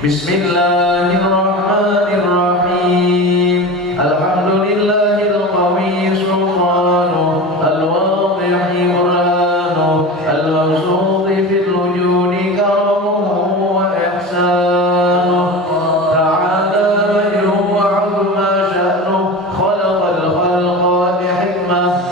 Bismillahirrahmanirrahim. Alhamdulillahil qawi sultanuh al-wadihi burhanuh al-mawsudi fil wujudi karamuhu wa ihsanuh ta'ala majruhu wa 'azma sya'nuh khalaqal khalqa bihikmah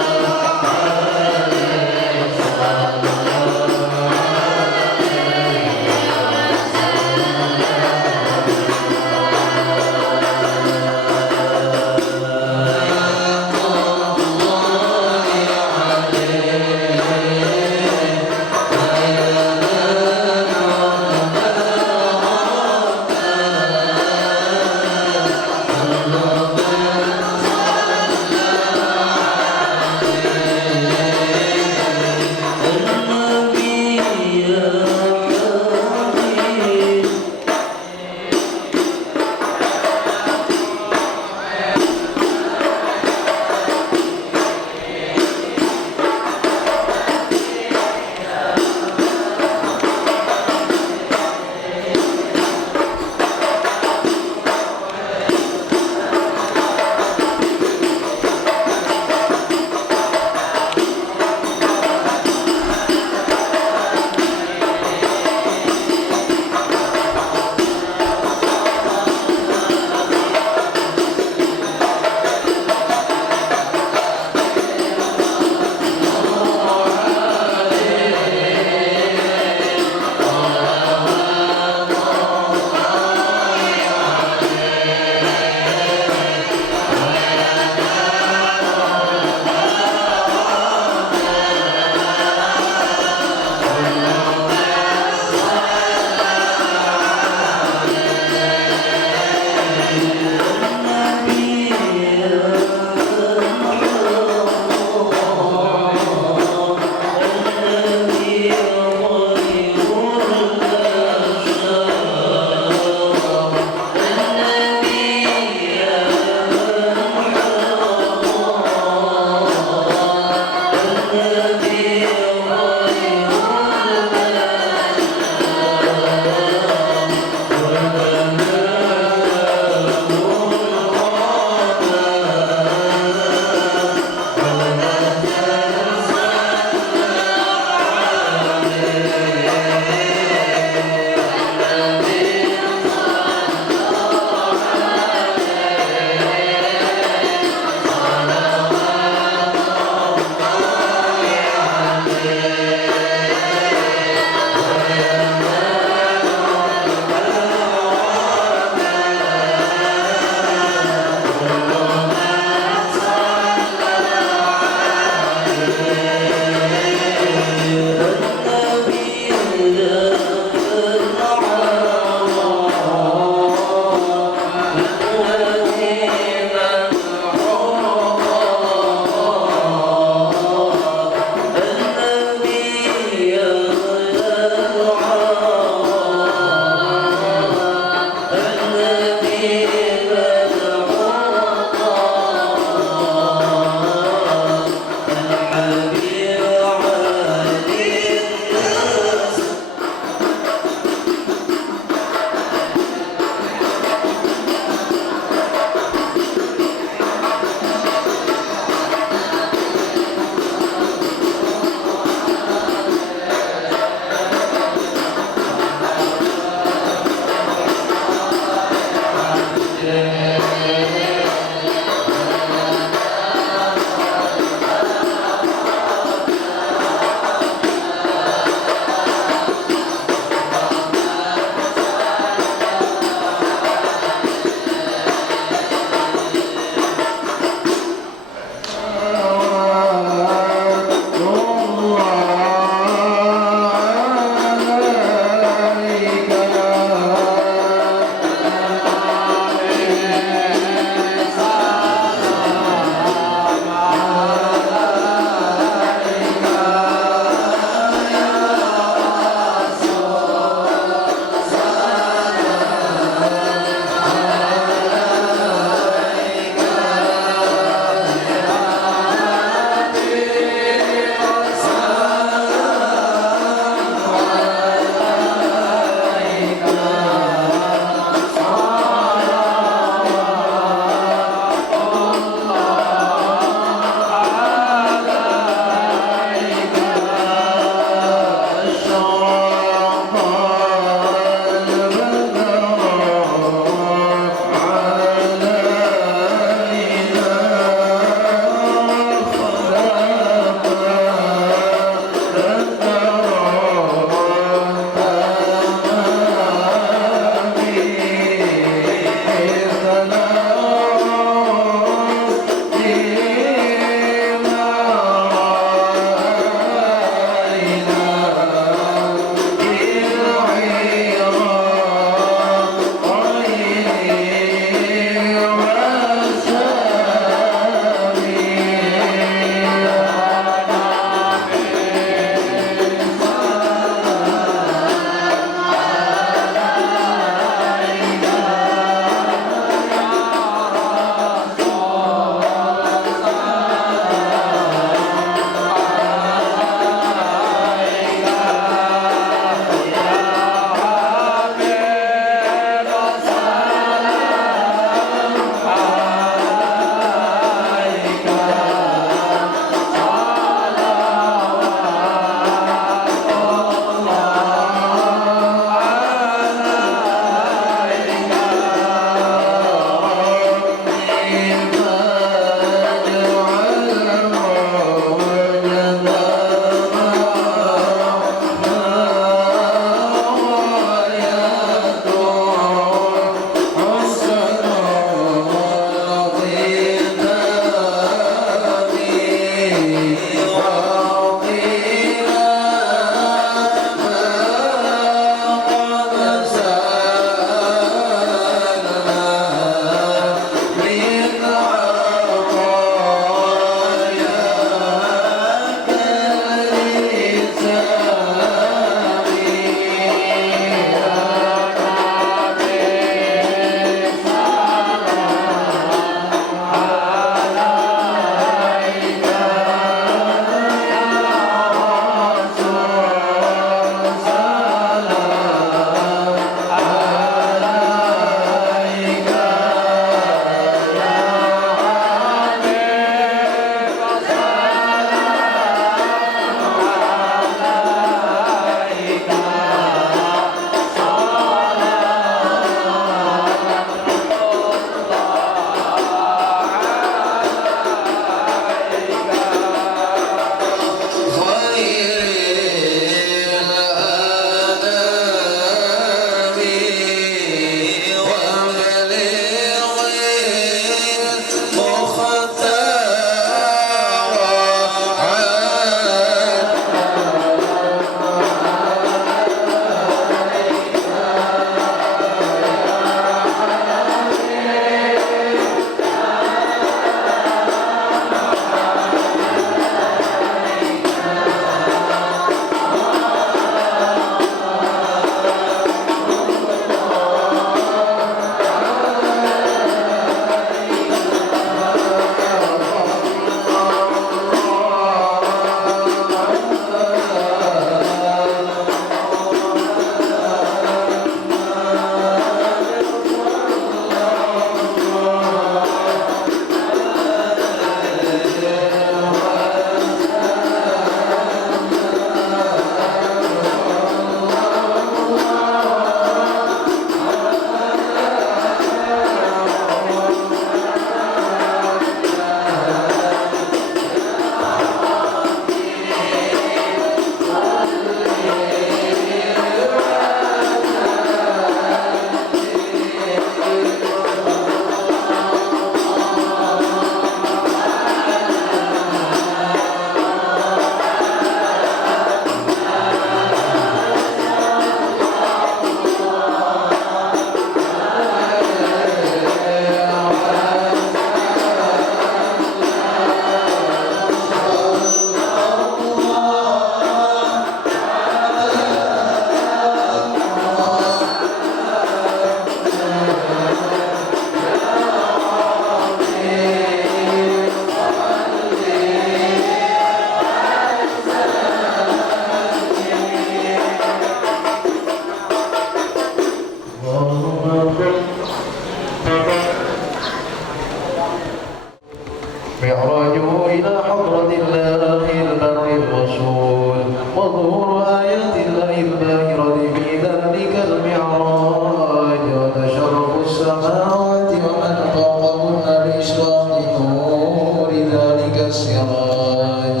وظهور آيات الله الباهرة في ذلك المعراج وتشرف السماوات ومن فوقهن بإشراق نور ذلك السراج.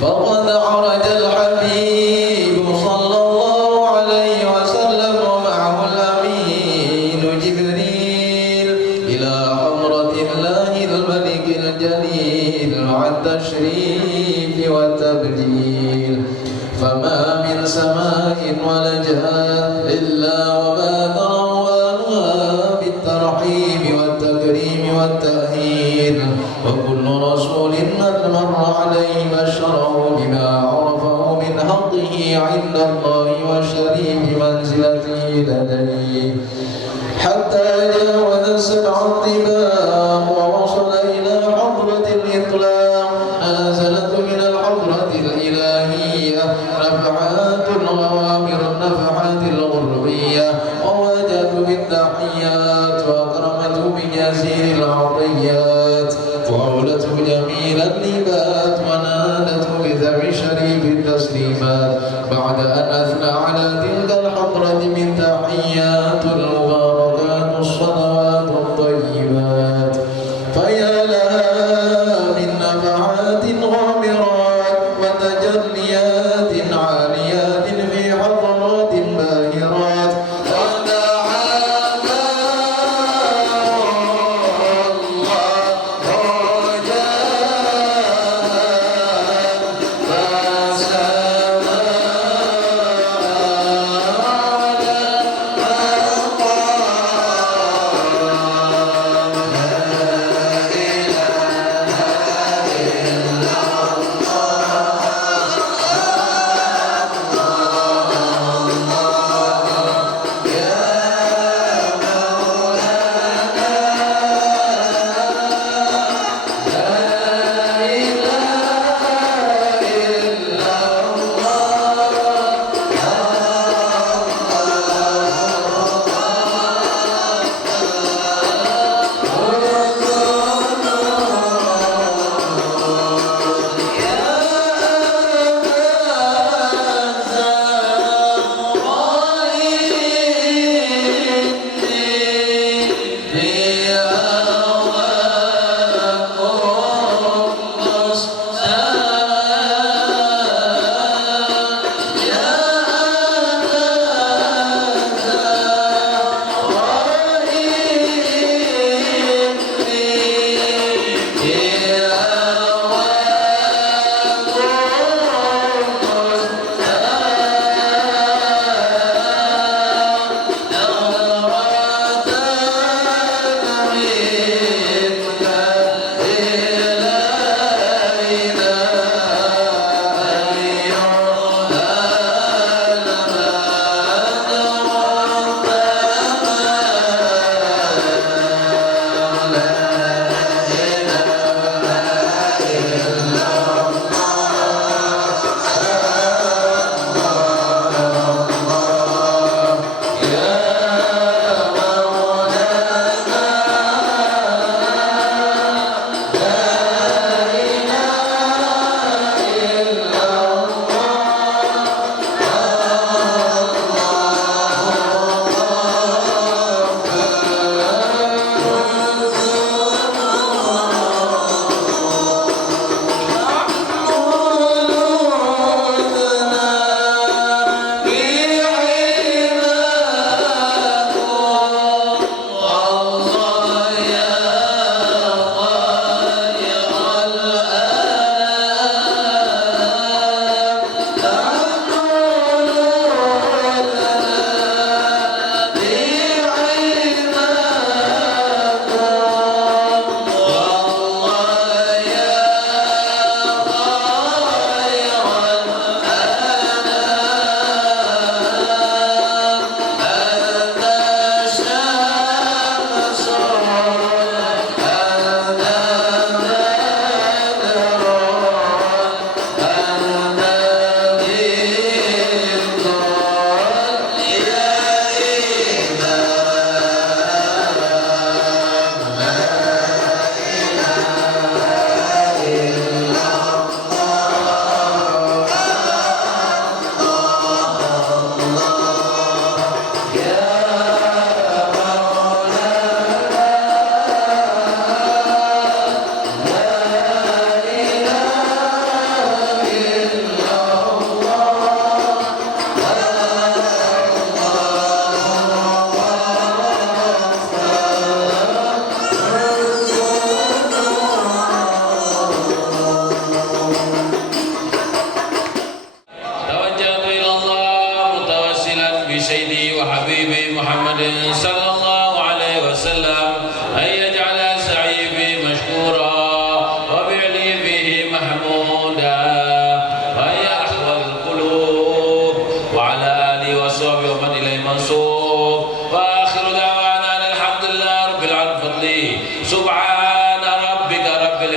فقد عرج الحبيب صلى الله عليه وسلم ومعه الأمين جبريل إلى حضرة الله الملك الجليل مع التشريف والتبجيل. فما من سماء ولجها إلا وبات روانها بالترحيب والتكريم والتأهيل، وكل رسول قد مر عليه بشره بما عرفه من حقه عند الله وشريف منزلته لديه، حتى جاوز السبع الطباق ووصل إلى حضرة الإطلاق. نازلت من الحضرة الإلهية نفحات الغوامر النفحات الغربية، ووجدت بالتحيات وأكرمته بجزيل العطيات، وأولته جميل اللبات، ونادته بذوي شريف التسليمات. بعد أن أثنى على تلك الحضرة من تحيات المباركات الصلوات الطيبات، فيا لها من نفعات غامرات وتجليات عاليات في حضرات باهرات.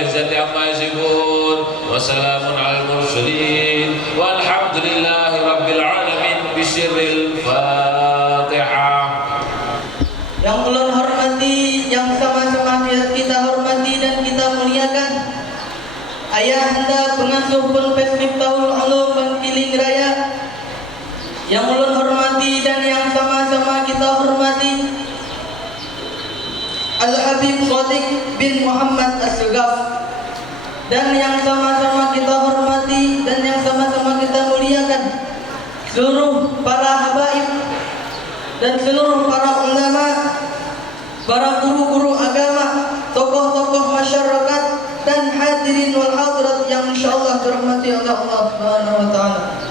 izzati amma yasifun wa salamun alal mursalin walhamdulillahi rabbil alamin bisirril Fatihah. Yang ulun hormati, yang sama-sama kita hormati dan kita muliakan, Ayahanda Pengasuh Ponpes Miftahul Ulum Bangkiling Raya, yang ulun hormati dan yang sama-sama kita hormati, Al-Habib Shadiq bin Muhammad As-Sugaf, dan yang sama-sama kita hormati dan yang sama-sama kita muliakan, seluruh para habaib dan seluruh para ulama, para guru-guru agama, tokoh-tokoh masyarakat dan hadirin wal hadirat yang insyaallah dirahmati oleh Allah Subhanahu wa taala.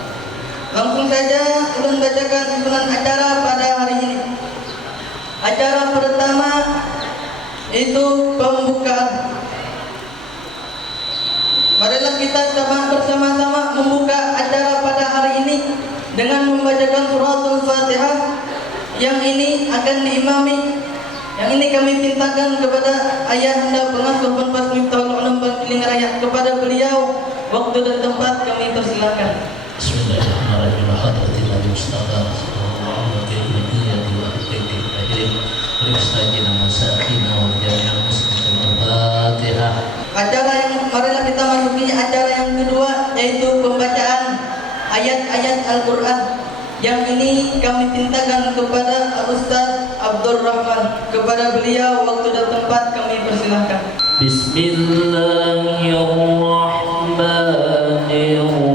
Langsung saja ulun bacakan susunan acara pada hari ini. Acara pertama itu pembukaan. Marilah kita bersama-sama membuka acara pada hari ini dengan membacakan suratul Fatihah. Yang ini akan diimami, yang ini kami tintakan kepada Ayahanda Pengasuh Ponpes Miftahul Ulum Bangkiling Raya. Kepada beliau waktu dan tempat kami persilakan. Bismillahirrahmanirrahim. Hadratil Nabi Mustafa sallallahu alaihi wa sallam. Acara yang marilah kita masuki acara yang kedua, yaitu pembacaan ayat-ayat Al-Quran. Yang ini kami tintakan kepada Ustaz Abdul Rahman. Kepada beliau waktu dan tempat kami persilahkan. Bismillahirrahmanirrahim.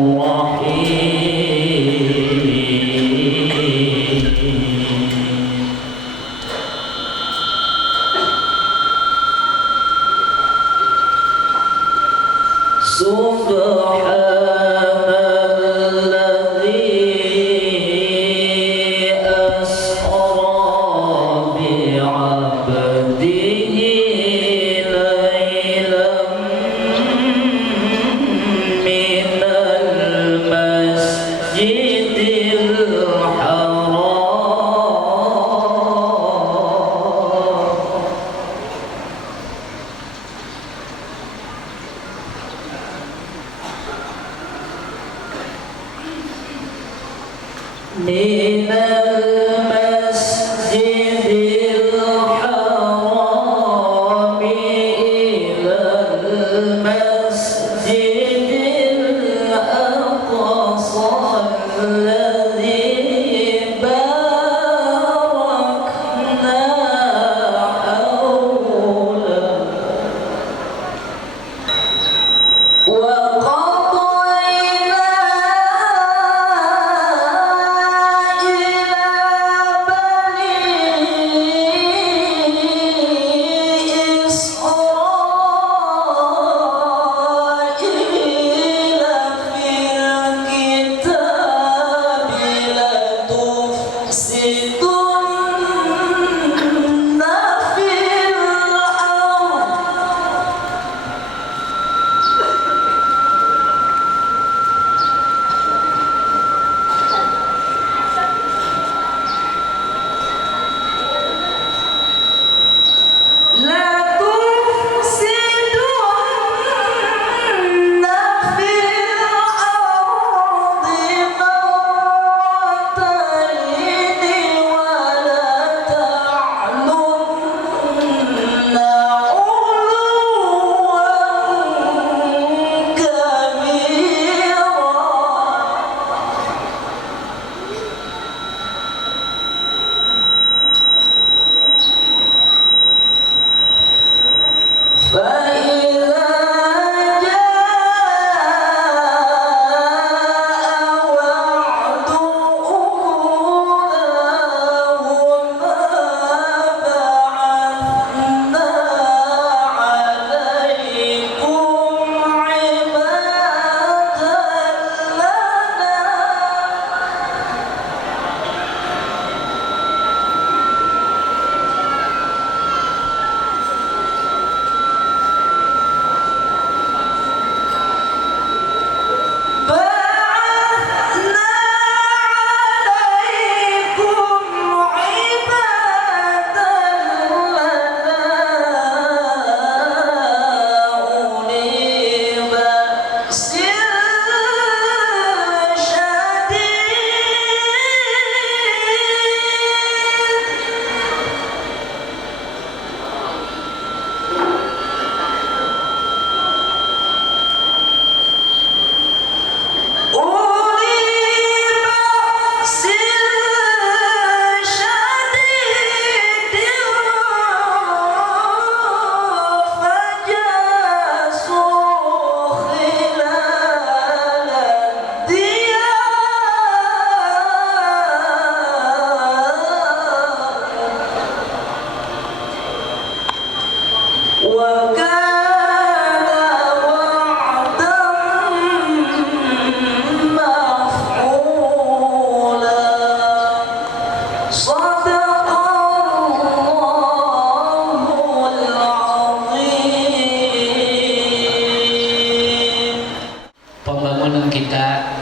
pembangunan kita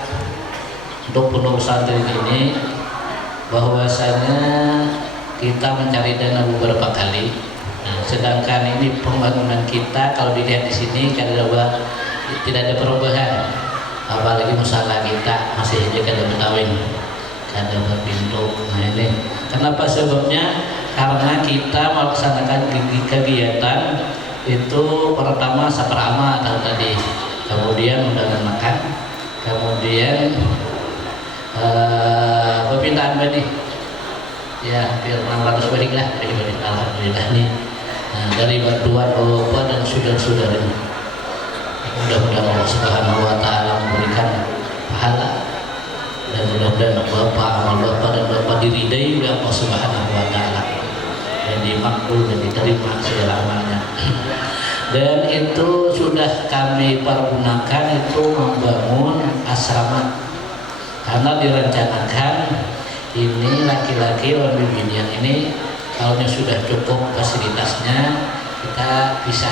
untuk pondok pesantren ini, bahwasanya kita mencari dana beberapa kali. Nah, sedangkan ini pembangunan kita kalau dilihat di sini kadang tidak ada perubahan, apalagi musala kita masih aja kada berkawin, kada berpintu. Nah ini kenapa sebabnya? Karena kita melaksanakan kegiatan itu pertama saprama atau tadi, kemudian undangan makan, kemudian perpindahan benih ya hampir 600 benih lah, alhamdulillah nih. Nah, dari bantuan Bapak dan saudara-saudara, mudah-mudahan Allah Subhanahu wa taala memberikan pahala, dan mudah-mudahan Bapak, amal Bapak dan Bapak diridai oleh Allah Subhanahu wa taala dan dimakbul dan diterima segala amalnya. Dan itu sudah kami pergunakan itu membangun asrama, karena direncanakan ini laki-laki orang binian ini kalau sudah cukup fasilitasnya, kita bisa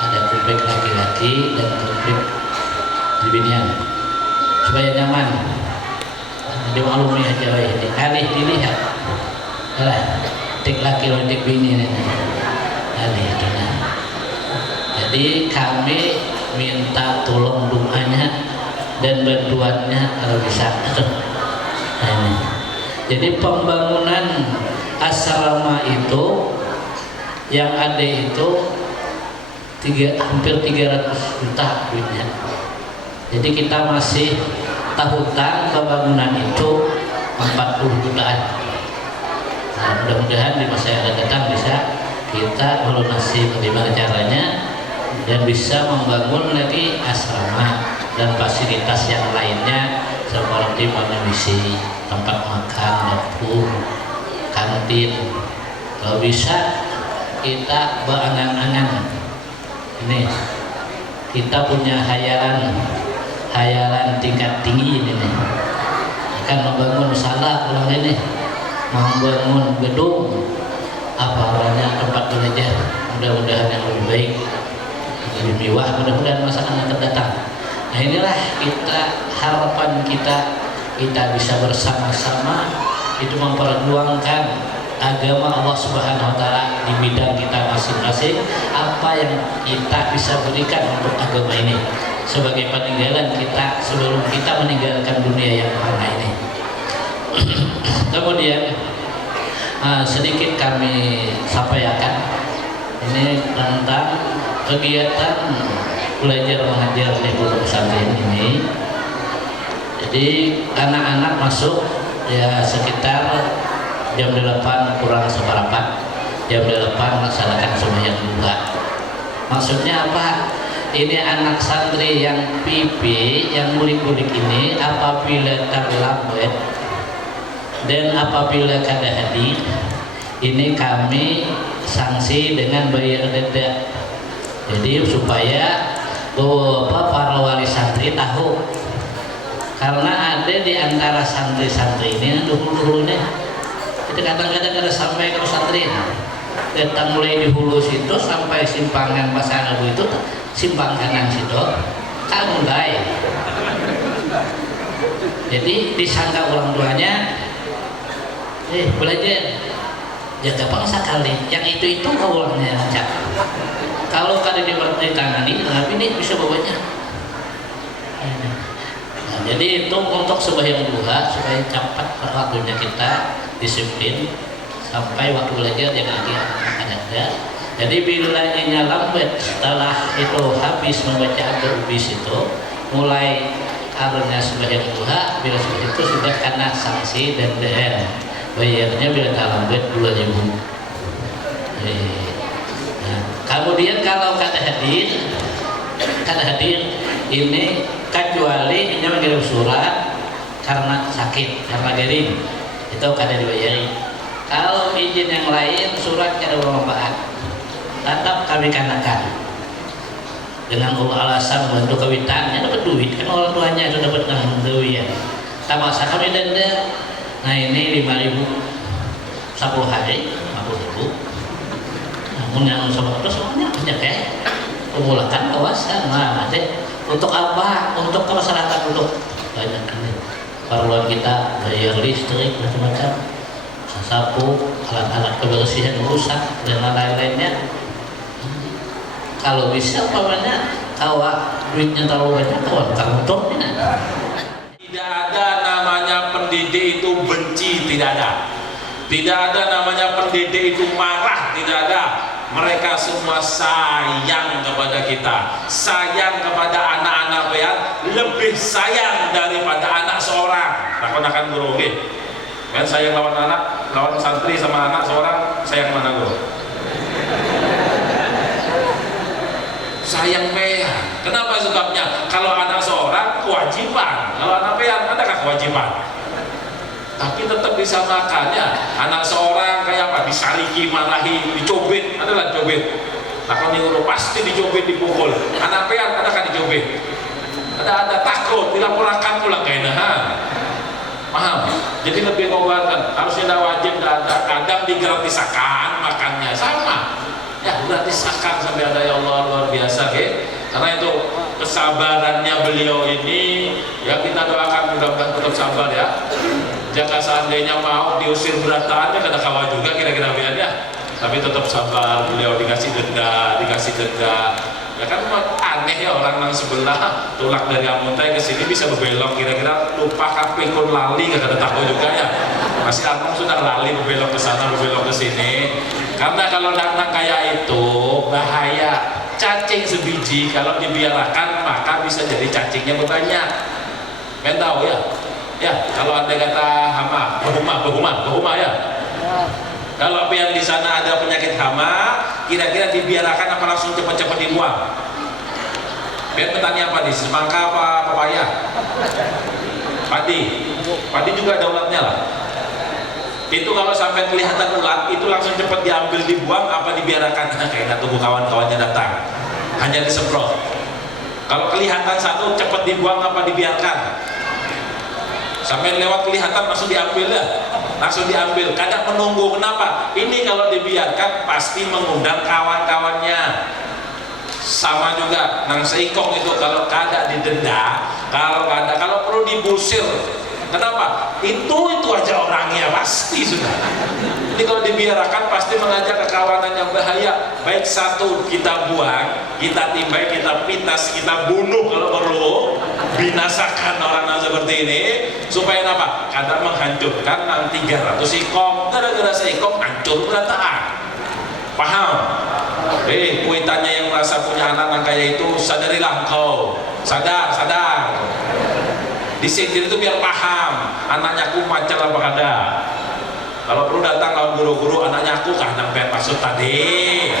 ada komplek laki-laki dan komplek binian supaya nyaman. Jadi maklumi aja ini kali dilihat lah tik laki dan tik bini ini kali itu. Nah, jadi kami minta tolong doanya dan bantuannya kalau bisa. Nah, ini. Jadi pembangunan asrama itu yang ada itu hampir 300 juta duitnya. Jadi kita masih tahutan pembangunan itu 40 jutaan. Nah, mudah-mudahan di masa yang akan datang bisa kita melunasi bagaimana caranya dan bisa membangun lagi asrama dan fasilitas yang lainnya seperti mengisi tempat makan, dapur, kantin. Kalau bisa kita berangan-angan. Ini kita punya hayalan tingkat tinggi ini nih. Akan membangun salah orang ini, membangun gedung apa namanya tempat belajar, mudah-mudahan yang lebih baik, lebih mewah, mudah-mudahan masa akan datang. Nah inilah harapan kita bisa bersama-sama itu memperjuangkan agama Allah Subhanahu wa taala di bidang kita masing-masing. Apa yang kita bisa berikan untuk agama ini sebagai peninggalan kita sebelum kita meninggalkan dunia yang fana ini. Kemudian sedikit kami sampaikan ini tentang kegiatan belajar mengajar di pondok pesantren ini. Jadi anak-anak masuk ya sekitar jam 8 kurang seperempat, jam 8 melaksanakan sembahyang duha. Maksudnya apa? Ini anak santri yang pipi, yang murid-murid ini apabila terlambat dan apabila kada hadir, ini kami sanksi dengan bayar denda. Jadi supaya para wali santri tahu, karena ada di antara santri-santri ini dulu-dulunya itu kadang-kadang ada sampai ke santri datang mulai di hulu situ sampai simpangan Pasar Abu itu simpang kanan situ kan mulai. Jadi disangka orang tuanya belajar ya gampang sekali, yang itu awalnya aja. Kalau kada ditangani tapi ini bisa bawanya. Nah, jadi itu untuk sembahyang duha supaya cepat waktunya kita disiplin sampai waktu belajar yang lagi akan ada. Jadi bila ini lambat setelah itu habis membaca al-Qur'an itu mulai karena sembahyang duha, bila seperti itu sudah kena sanksi dan denda. Bayarnya bila tak lambat 2.000. Nah, kemudian kalau kada hadir ini kecuali ini mengirim surat karena sakit, karena garing itu kada dibayari. Kalau izin yang lain surat kada bermanfaat, tetap kami kenakan dengan alasan bantu kawitannya dapat duit, kan orang tuanya itu dapat duit ya. Tak masa kami denda. Nah ini 5.000 10 hari 50.000. Namun yang sama itu semuanya banyak ya. Pemulakan kawasan, nah nanti Untuk apa? Untuk ke masyarakat, untuk banyak ini. Keperluan kita, bayar listrik, macam-macam, sapu, alat-alat kebersihan rusak dan lain-lainnya. Kalau bisa umpamanya kawa duitnya terlalu banyak, kawan kantornya. Tidak ada namanya pendidik itu benci, tidak ada. Tidak ada namanya pendidik itu marah, tidak ada. Mereka semua sayang kepada kita, sayang kepada anak-anak pian, lebih sayang daripada anak seorang. Akan guru, oke? Kan sayang lawan anak, lawan santri sama anak seorang, sayang mana guru? Sayang pian. Kenapa sebabnya? Kalau anak seorang kewajiban, kalau anak pian adakah kewajiban? Tapi tetap disamakannya. Anak seorang kayak apa? Disariki, marahi, dicobit, adalah cobit. Takon guru pasti dicobit, dipukul. Anak pian adakah dicobit? Ada takut, dilaporkan pulang kayaknya. Paham? Jadi lebih ngobatkan. Harusnya tidak wajib, tidak ada. Kadang digratisakan makannya sama. Ya gratisakan sampai ada, ya Allah, luar biasa, ke? Karena itu kesabarannya beliau ini, ya kita doakan mudah-mudahan tetap sabar ya. Jika seandainya mau diusir berataannya kada kawan juga kira-kira biar ya, tapi tetap sabar. Beliau dikasih denda. Ya kan aneh ya, orang nang sebelah tulak dari Amuntai ke sini bisa berbelok, kira-kira lupa kan pikun lali, kada tahu juga ya. Masih Anung sudah lali berbelok ke sana, berbelok ke sini. Karena kalau anak kayak itu bahaya. Cacing sebiji kalau dibiarkan maka bisa jadi cacingnya banyak. Kalian tahu ya? Ya, kalau ada kata hama, bahuma ya. Kalau yang di sana ada penyakit hama, kira-kira dibiarkan apa langsung cepat-cepat dibuang? Biar petani apa nih? Semangka apa pepaya? Padi juga ada ulatnya lah. Itu kalau sampai kelihatan ulat, itu langsung cepat diambil, dibuang apa dibiarkan? Kayaknya tunggu kawan-kawannya datang, hanya disemprot. Kalau kelihatan satu, cepat dibuang apa dibiarkan? Sampai lewat kelihatan langsung diambil ya, langsung diambil. Kadang menunggu, kenapa? Ini kalau dibiarkan pasti mengundang kawan-kawannya. Sama juga nang seikong itu kalau kada didenda, kalau perlu dibusir. Kenapa? Itu aja orangnya pasti sudah. Ini kalau dibiarkan pasti mengajak ke kawanan yang bahaya. Baik satu kita buang, kita timbai, kita pitas, kita bunuh kalau perlu, binasakan orang yang seperti ini supaya apa? Kadang menghancurkan nang 300 ikong, gara-gara seikong hancur berataan. Paham? Kuitannya yang merasa punya anak yang kayak itu, sadarilah engkau, sadar. Disindir itu biar paham, anaknya aku macam apa kada. Kalau perlu datang lawan guru-guru, anaknya aku kan sampai maksud tadi,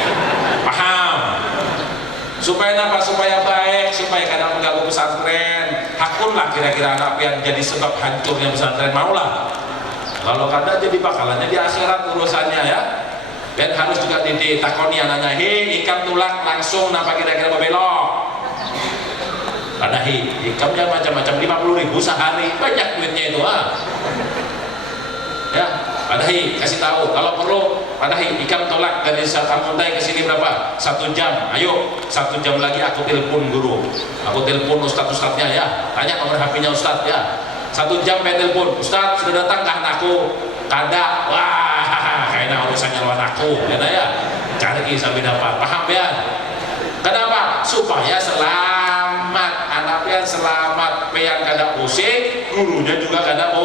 paham? Supaya apa? Supaya baik, supaya kadang mengganggu pesantren. Hakunlah kira-kira anak yang jadi sebab hancurnya pesantren, maulah. Kalau kada jadi bakalannya di akhirat urusannya ya. Dan harus juga ditakoni anaknya, ikan tulak langsung napa kira-kira belok. Padahi, ikamnya macam-macam 50.000 sehari, banyak duitnya itu ya, padahi, kasih tahu kalau perlu, padahi, ikam tolak dari Amuntai ke sini berapa? 1 jam, ayo 1 jam lagi aku telepon guru, aku telepon ustadz-ustadznya ya, tanya nomor HP-nya ustadz ya, 1 jam pengen telepon, ustadz sudah datang ke anakku, kada, wah, kayaknya urusannya lawan aku, ya, cari sampai dapat, paham ya? Kenapa? Supaya selamat, anaknya selamat, yang kada pusing, gurunya juga kada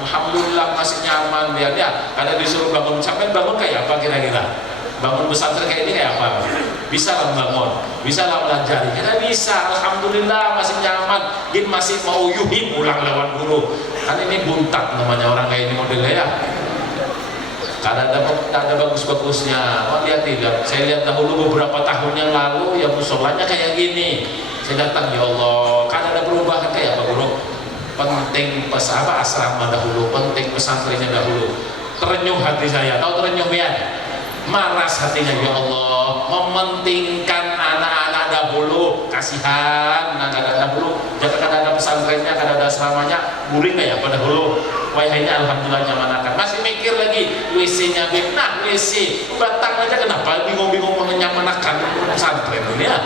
alhamdulillah masih nyaman dia. Kada disuruh bangun, sampai bangun kayak apa kira-kira? Bangun pesantren kayak ini kayak apa? Bisa lah bangun, bisa lah belajar, kada bisa, alhamdulillah masih nyaman, dia masih mau yuhi pulang lawan guru. Kan ini buntat namanya orang kayak ini modelnya ya. Kada ada bagus-bagusnya. Oh lihat tidak, saya lihat dahulu beberapa tahun yang lalu ya musolanya kayak gini. Saya datang, ya Allah, kan ada perubahan kayak apa guru? Penting asrama dahulu, penting pesantrennya dahulu. Terenyuh hati saya, tahu terenyuh ya? Maras hatinya, ya Allah, mementingkan anak-anak dahulu, kasihan anak-anak dahulu. Jangan kada ada pesantrennya, kada ada asramanya, guring kayak apa dahulu. Wahainya alhamdulillah nyamanakan. Masih mikir lagi WC-nya, WC batang aja kenapa bingung-bingung menyamanakan pesantren ini ya?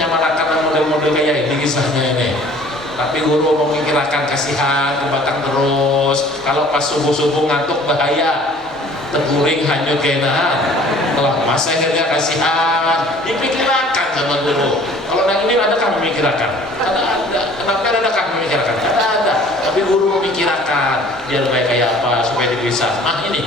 menyamarakan model-model kayak ini kisahnya ini. Tapi guru memikirkan kasihan kebatang terus. Kalau pas subuh-subuh ngantuk bahaya, terguring hanyut kenahan. Kalau masa akhirnya kasihan, dipikirkan sama guru. Kalau yang ini adakah memikirkan? Ada. Kenapa adakah memikirkan? Ada. Tapi guru memikirkan biar baik kayak apa supaya dipisah. Nah ini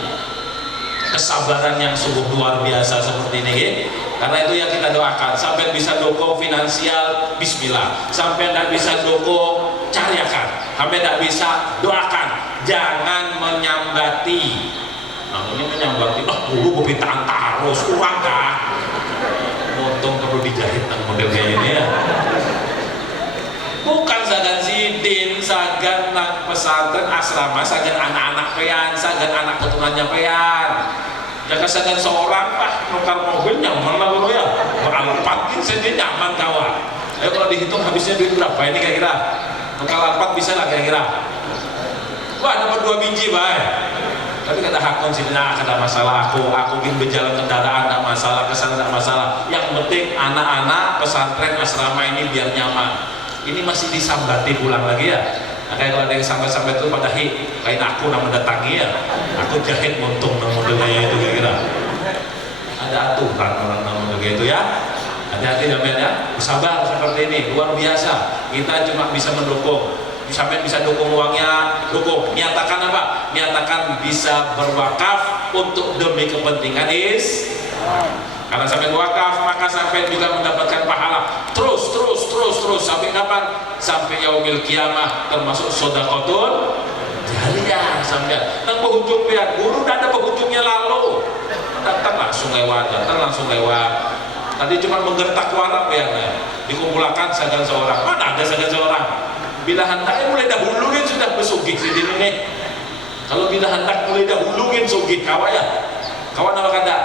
kesabaran yang sungguh luar biasa seperti ini. Karena itu yang kita doakan. Sampai bisa dukung finansial, bismillah. Sampai tidak bisa dukung, cariakan. Sampai tidak bisa, doakan. Jangan menyambati. Nah ini menyambati, guru bepintaan terus, kurang kah? Untung perlu dijahit model kayak ini ya. Bukan sagan sidin, sagan nak pesantren asrama, sagan anak-anak pean, sagan anak keturunannya pean. Jika sagan seorang nukar mobil nyaman lah bro ya. Beralapatin sendiri nyaman kawan. Ayo kalau dihitung habisnya duit berapa ini kira-kira? Nukar alapat bisa lah kira-kira. Wah dapat 2 biji baik. Tapi kata hakon sini nah ada masalah aku ingin berjalan kendaraan tidak masalah, kesana tidak masalah. Yang penting anak-anak pesantren asrama ini biar nyaman. Ini masih disambati pulang lagi ya. Nah, kayak kalau ada yang sampai-sampai itu pada kain aku nak mendatangi ya. Aku jahit untung modelnya itu kira-kira. Ada aturan orang model itu ya. Hati-hati jaminan ya. Bersabar seperti ini luar biasa. Kita cuma bisa mendukung. Sampai bisa dukung uangnya, dukung. Nyatakan apa? Nyatakan bisa berwakaf untuk demi kepentingan karena sampai wakaf maka sampai juga mendapatkan pahala terus sampai kapan? Sampai yaumil kiamah, termasuk sedekahul jariyah sampai nang penghujung ya. Guru tidak ada penghujungnya lalu datang langsung lewat. Tadi cuma menggertak warap ya, dikumpulkan sagan seorang. Mana ada sagan seorang? Bila hendak mulai dahuluin sudah besugih sini nih. Kalau bila hendak mulai dahuluin sugih kawan apa kata?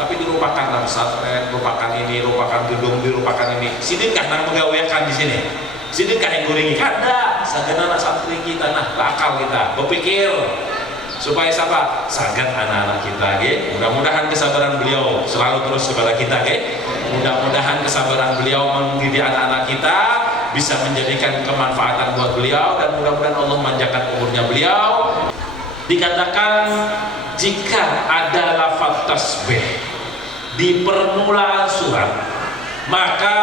Tapi dirupakan dalam pesantren, rupakan ini, rupakan gedung, dirupakan ini. Sidinkah nang menggawekan di sini? Sidinkah yang guringi? Kada. Sagan anak santri kita, nah akal kita berpikir supaya siapa? Sagan anak-anak kita, ge. Mudah-mudahan kesabaran beliau selalu terus kepada kita, ge. Mudah-mudahan kesabaran beliau mendidik anak-anak kita bisa menjadikan kemanfaatan buat beliau, dan mudah-mudahan Allah manjakan umurnya beliau. Dikatakan jika ada lafaz tasbih di permulaan surat, maka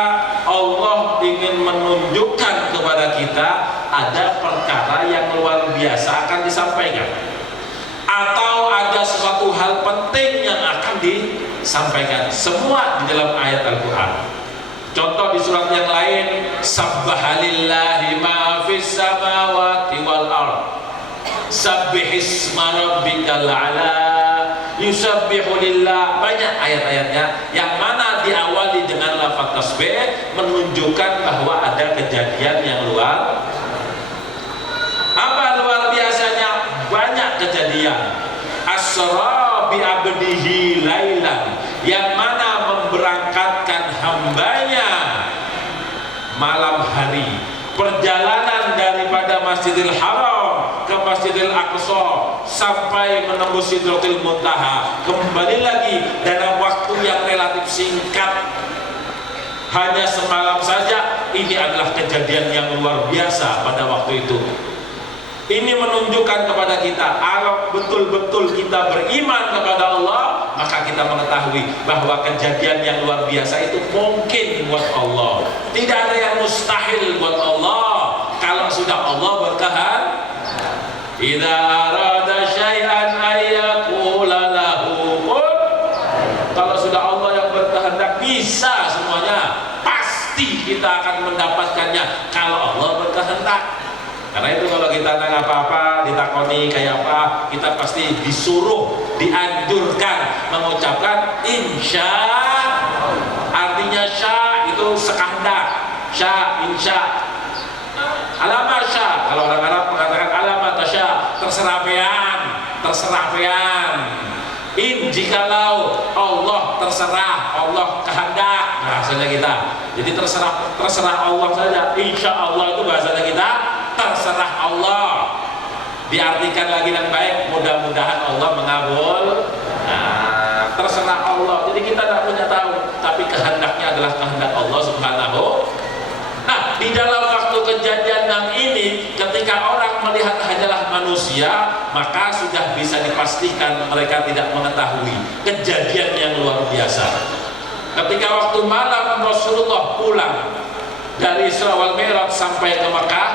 Allah ingin menunjukkan kepada kita ada perkara yang luar biasa akan disampaikan, atau ada sesuatu hal penting yang akan disampaikan. Semua di dalam ayat Al-Quran. Contoh di surat yang lain, Sabbahalillahi ma fis samawati wal ard, Sabbihisma rabbikal a'la, Yusabbihu lillah. Banyak ayat-ayatnya yang mana diawali dengan lafaz tasbih, menunjukkan bahwa ada kejadian yang luar. Apa luar biasanya? Banyak kejadian. Asra bi abdihi lailan, yang mana memberangkatkan hambanya malam hari, perjalanan daripada Masjidil Haram ke Masjidil Aqsa sampai menembus Sidratul Muntaha, kembali lagi dalam waktu yang relatif singkat, hanya semalam saja. Ini adalah kejadian yang luar biasa pada waktu itu. Ini menunjukkan kepada kita, kalau betul-betul kita beriman kepada Allah, maka kita mengetahui bahwa kejadian yang luar biasa itu mungkin buat Allah. Tidak ada yang mustahil buat Allah. Kalau sudah Allah berkehendak, idza arada syai'an ayyaqula lahu kun. Kalau sudah Allah yang berkehendak, bisa semuanya. Pasti kita akan mendapatkannya kalau Allah berkehendak. Karena itu kalau kita nanya apa-apa, ditakoni kayak apa, kita pasti disuruh, dianjurkan mengucapkan insya. Artinya sya itu sekehendak, sya, insya. Alamat sya, kalau orang Arab mengatakan alamat sya, terserah pean. Jikalau Allah terserah, Allah kehendak, bahasanya kita. Jadi terserah Allah saja. Insya Allah itu bahasanya kita. Terserah Allah, diartikan lagi dengan baik, mudah-mudahan Allah mengabul. Nah, terserah Allah. Jadi kita tidak punya tahu, tapi kehendaknya adalah kehendak Allah Subhanahu adalah manusia, maka sudah bisa dipastikan mereka tidak mengetahui kejadian yang luar biasa. Ketika waktu malam Rasulullah pulang dari Isra wal Mi'raj sampai ke Makkah,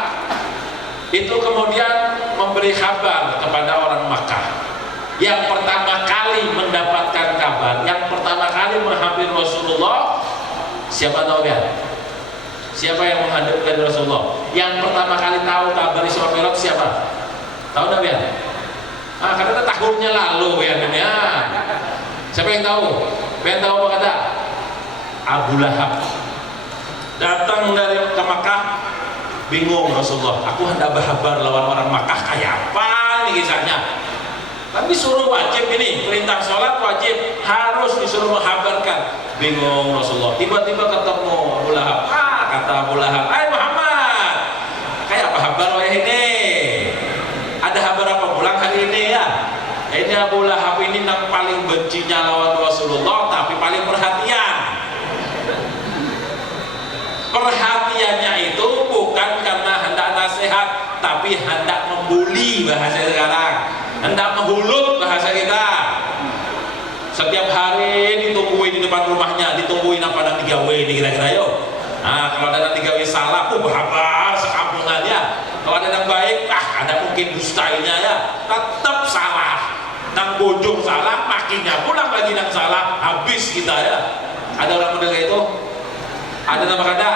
itu kemudian memberi kabar kepada orang Makkah. Yang pertama kali mendapatkan kabar, yang pertama kali menghampiri Rasulullah, siapa tahu ya? Siapa yang menghadapkan Rasulullah? Yang pertama kali tahu kabar Isra Mi'raj siapa? Tahu nggak ya? Karena tahunnya lalu ya dunia. Siapa yang tahu? Yang tahu apa kata? Abu Lahab datang dari ke Makkah, bingung Rasulullah. Aku hendak berhabar lawan orang Makkah, kayak apa ini kisahnya? Tapi suruh wajib ini, perintah sholat wajib, harus disuruh menghabarkan. Bingung Rasulullah. Tiba-tiba ketemu Abu Lahab. Kata Abu Lahab, "Hai Muhammad, kayak apa kabar ini? Ada kabar apa pulang hari ini ya?" Ini Abu Lahab ini yang paling bencinya lawan Rasulullah, tapi paling perhatian. Perhatiannya itu bukan karena hendak nasihat, tapi hendak membuli bahasa sekarang, hendak menghulut bahasa kita. Setiap hari ditungguin di depan rumahnya, ditungguin apa yang digawe ini kira-kira yuk. Kalau ada yang digawe salah, habar sekampungannya. Kalau ada yang baik, ada mungkin dustainya ya, tetap salah. Nang bojong salah, makinya pulang lagi nang salah, habis kita ya. Ada orang model itu? Ada nama kata?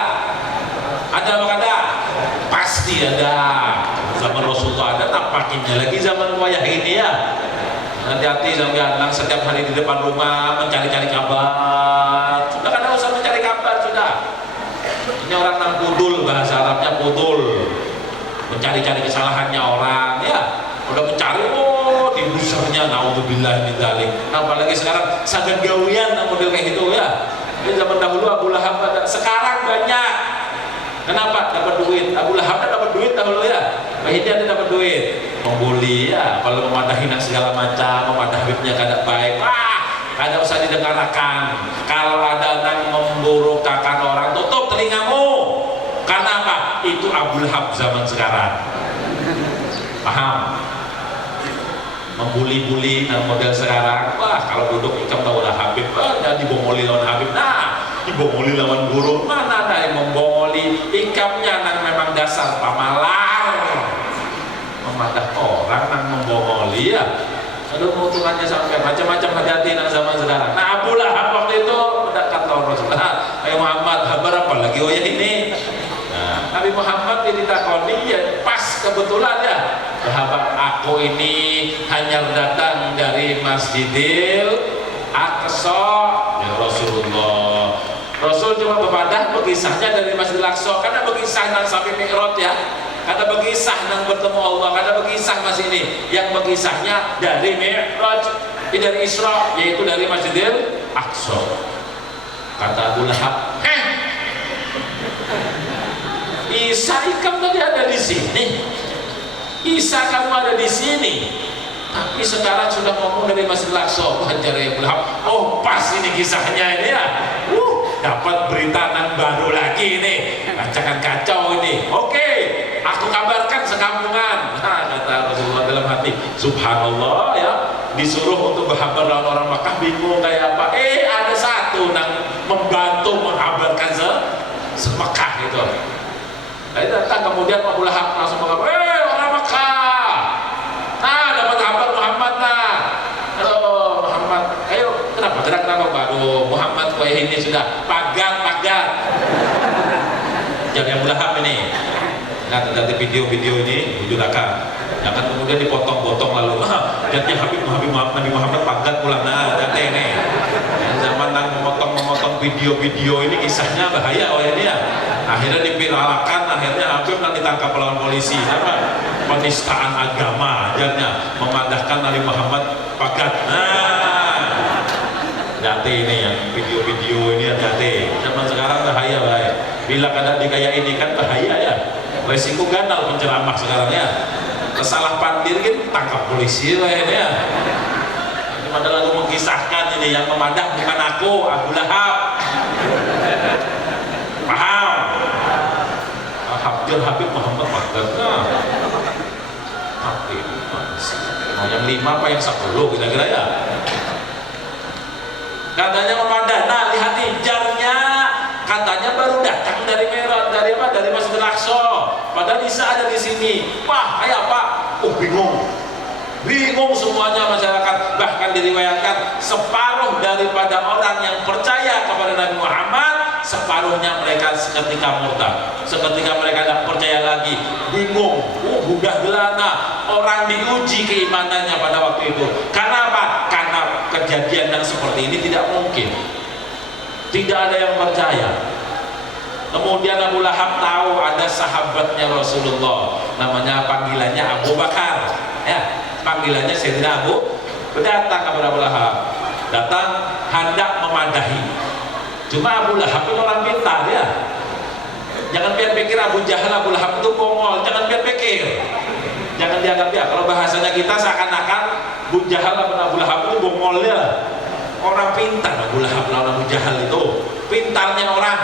Ada nama kata? Pasti ada. Zaman Rasulullah ada, tampakinnya lagi zaman wayah ini ya. Hati-hati jangan setiap hari di depan rumah mencari-cari kabar. Sudah kan usah mencari kabar sudah. Ini orang nang pudul, bahasa Arabnya pudul, mencari-cari kesalahannya orang ya. Udah mencari, dibusernya, naudzubillah min dzalik. Apalagi sekarang sangat gawian model kayak gitu ya. Ini zaman dahulu Abu Lahab ada, sekarang banyak. Kenapa? Dapat duit. Abu Lahab dapat duit dahulu ya. Akhirnya dia dapat duit. Membuli ya, kalau memadahi segala macam, memadah Habibnya kada baik. Kada usah didengarkan. Kalau ada yang memburukkan orang, tutup telingamu. Karena apa? Itu Abu Lahab zaman sekarang. Paham? Membuli-buli dan model sekarang. Kalau duduk ikam tahu lah Habib, jangan dibongoli lawan Habib. Dibongoli lawan guru. Mana ada yang membongoli? Ikamnya nang memang dasar pamalar. Memadah orang nang membongoli ya. Aduh, keuntungannya sampai macam-macam, hati-hati nang zaman sekarang. Abu Lahab waktu itu mendekat lawan Rasulullah. Ayo Muhammad, kabar apa lagi ya ini? Nabi Muhammad ditakoni ya pas kebetulan ya. Sahabat aku ini hanya datang dari Masjidil Aqsa ya Rasulullah. Rasul cuma berpadah berkisahnya dari Masjidil Aqsa, karena berkisah nang sampai Mi'raj ya. Karena berkisah nang bertemu Allah, karena berkisah mas ini yang berkisahnya dari Mi'raj, dari Isra, yaitu dari Masjidil Aqsa. Kata Abu Lahab, Isa ikam tadi ada di sini. Isa kamu ada di sini. Tapi sekarang sudah ngomong dari Masjidil Aqsa. Hajar ya Abu Lahab. Pas ini kisahnya ini ya. Dapat berita nang baru lagi ini. Rancangan kacau ini. Oke, aku kabarkan sekampungan. Kata Rasulullah dalam hati, subhanallah ya. Disuruh untuk berhabar lawan orang Makkah, bingung kayak apa. Ada satu nang membantu menghabarkan se-Makkah itu. Jadi datang kemudian Abu Lahab langsung mengatakan, orang Makkah, dapat kabar Muhammad halo Muhammad, ayo kenapa aduh Muhammad kue ini sudah pagar jadi Abu Lahab ini. Nah, dari video-video ini judulkan, jangan kemudian dipotong-potong lalu jadi Nabi Muhammad pagar pulang. Jadi ini zaman nang memotong video-video ini kisahnya bahaya ini ya. Akhirnya dipiralkan, akhirnya Habib nanti ditangkap lawan polisi. Apa? Penistaan agama, ajarnya memandahkan Nabi Muhammad pagat. Hati ini yang video-video ini hati. Zaman sekarang bahaya baik. Bila kadang kayak ini kan bahaya ya. Resiko gagal penceramah sekarang ya. Kesalah pandir kan tangkap polisi ini ya. Ini padahal aku mengisahkan ini yang memadah bukan aku, Abu Lahab. Paham? Habib Muhammad Baghdad. Tapi Mau yang 5 apa yang 10 kira-kira ya? Katanya memadah. Nah, lihat nih jamnya, katanya baru datang dari Merah, dari apa? Dari Masjidil Aqsa. Padahal Isa ada di sini. Wah, kayak apa? Bingung semuanya masyarakat. Bahkan diriwayatkan separuh daripada orang yang percaya kepada Nabi Muhammad, separuhnya mereka seketika murtad, seketika mereka tidak percaya lagi, bingung, gundah gelana. Orang diuji keimanannya pada waktu itu. Karena apa? Karena kejadian yang seperti ini tidak mungkin, tidak ada yang percaya. Kemudian Abu Lahab tahu ada sahabatnya Rasulullah, namanya panggilannya Abu Bakar, ya, panggilannya Sayyidina Abu. Datang kepada Abu Lahab, datang hendak memadahi. Cuma Abu Lahab itu orang pintar ya. Jangan pikir Abu Jahal, Abu Lahab itu bongol, jangan pikir. Jangan dianggap ya, kalau bahasanya kita seakan-akan Abu Jahal dan Abu Lahab itu bongol ya. Orang pintar Abu Lahab lawan Abu Jahal itu, pintarnya orang.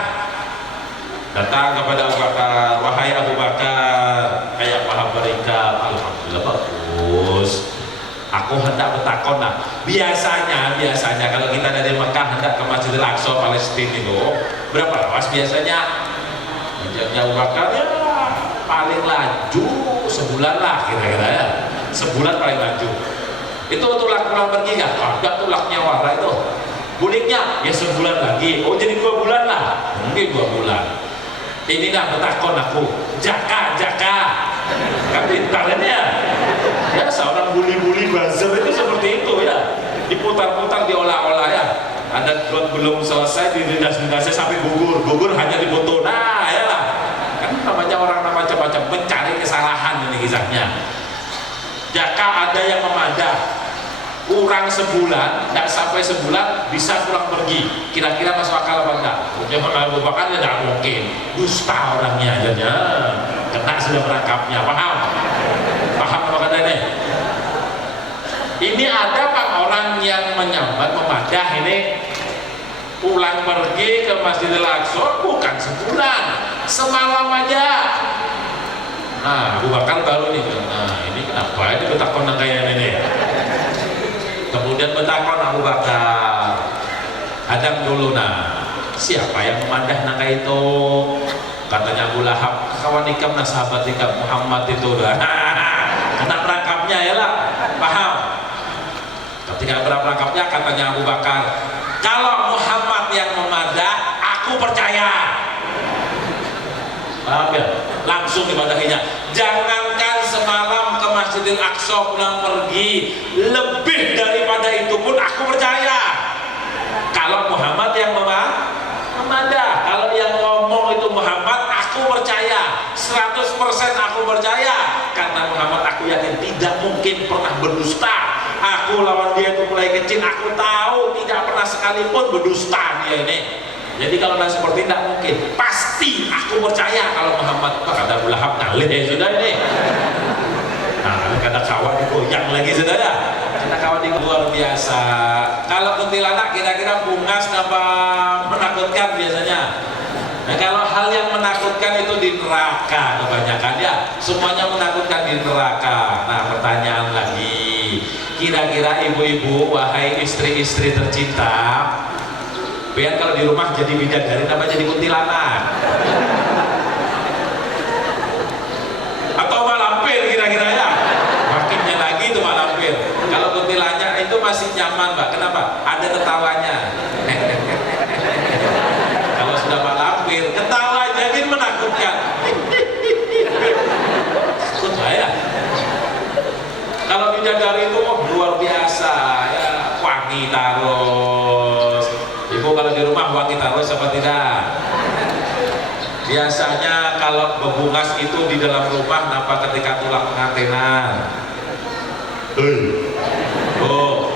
Datang kepada Abu Bakar, wahai Abu Bakar, kayak paham mereka, alhamdulillah bagus. Aku hendak bertakon lah. Biasanya kalau kita dari Mekah hendak ke Masjidil Aqsa Palestina itu berapa lawas biasanya? Menjadi Abu Bakar ya paling laju sebulan lah kira-kira ya. Sebulan paling laju. Itu tulak pulang pergi kan? Ada tulaknya wara itu. Buliknya ya sebulan lagi. Oh jadi 2 bulan lah. Mungkin 2 bulan. Ini dah bertakon aku. Jaka. Kan pintarnya ya seorang buli-buli buzzer itu seperti itu ya, diputar-putar diolah-olah ya. Ada belum selesai dirindas-rindasnya sampai gugur hanya dipoto. Nah ya lah, kan namanya orang macam-macam mencari kesalahan ini kisahnya. Jaka ada yang memadah kurang sebulan, tidak sampai sebulan bisa pulang pergi. Kira-kira masuk akal apa enggak? Abu Bakar ya tidak mungkin, dusta orangnya aja. Kena sudah merangkapnya, paham apa kata ini? Ini ada Pak orang yang menyambat memadah ini pulang pergi ke Masjidil Aqsa bukan sebulan, semalam aja. Nah Abu Bakar baru nih, nah ini kenapa ini betakon kayak ini? Kemudian betakon Abu Bakar, hadap dulu, nah siapa yang memandah nangka itu? Katanya Abu Lahab, kawan ikam nah sahabat ikam Muhammad itu dah. Kena perangkapnya ya lah, paham? Ketika perangkapnya katanya Abu Bakar, kalau Muhammad yang memadah, aku percaya. Paham ya? Langsung ibadahinya. Jangankan semalam ke Masjidil Aqsa pulang pergi, lebih daripada itu pun aku percaya. Kalau Muhammad yang memadah, kalau yang ngomong itu Muhammad, aku percaya 100% aku percaya, karena Muhammad aku yakin tidak mungkin pernah berdusta. Aku lawan dia itu mulai kecil, aku tahu tidak pernah sekalipun berdusta dia ini. Jadi kalau nggak seperti tidak mungkin, pasti aku percaya kalau Muhammad. Kata Abu Lahab, ngalih ya sudah ini. Nah kata kawan digoyang lagi sudah ya. Kata kawan itu luar biasa. Kalau kuntilanak kira-kira bungas apa menakutkan biasanya? Nah kalau hal yang menakutkan itu di neraka kebanyakan ya, semuanya menakutkan di neraka. Nah pertanyaan lagi, kira-kira ibu-ibu, wahai istri-istri tercinta, biar kalau di rumah jadi bidadari apa jadi kuntilanak? Atau malampir kira-kira ya? Makinnya lagi itu malampir. Kalau kuntilanak itu masih nyaman Mbak, kenapa? Ada ketawanya. Kalau sudah malampir, ketawa jadi menakutkan. Takut ya. Kalau bidadari itu luar biasa ya, wangi terus. Ibu kalau di rumah wangi terus apa tidak? Biasanya kalau bebungas itu di dalam rumah, napa ketika tulang pengantinan? Oh,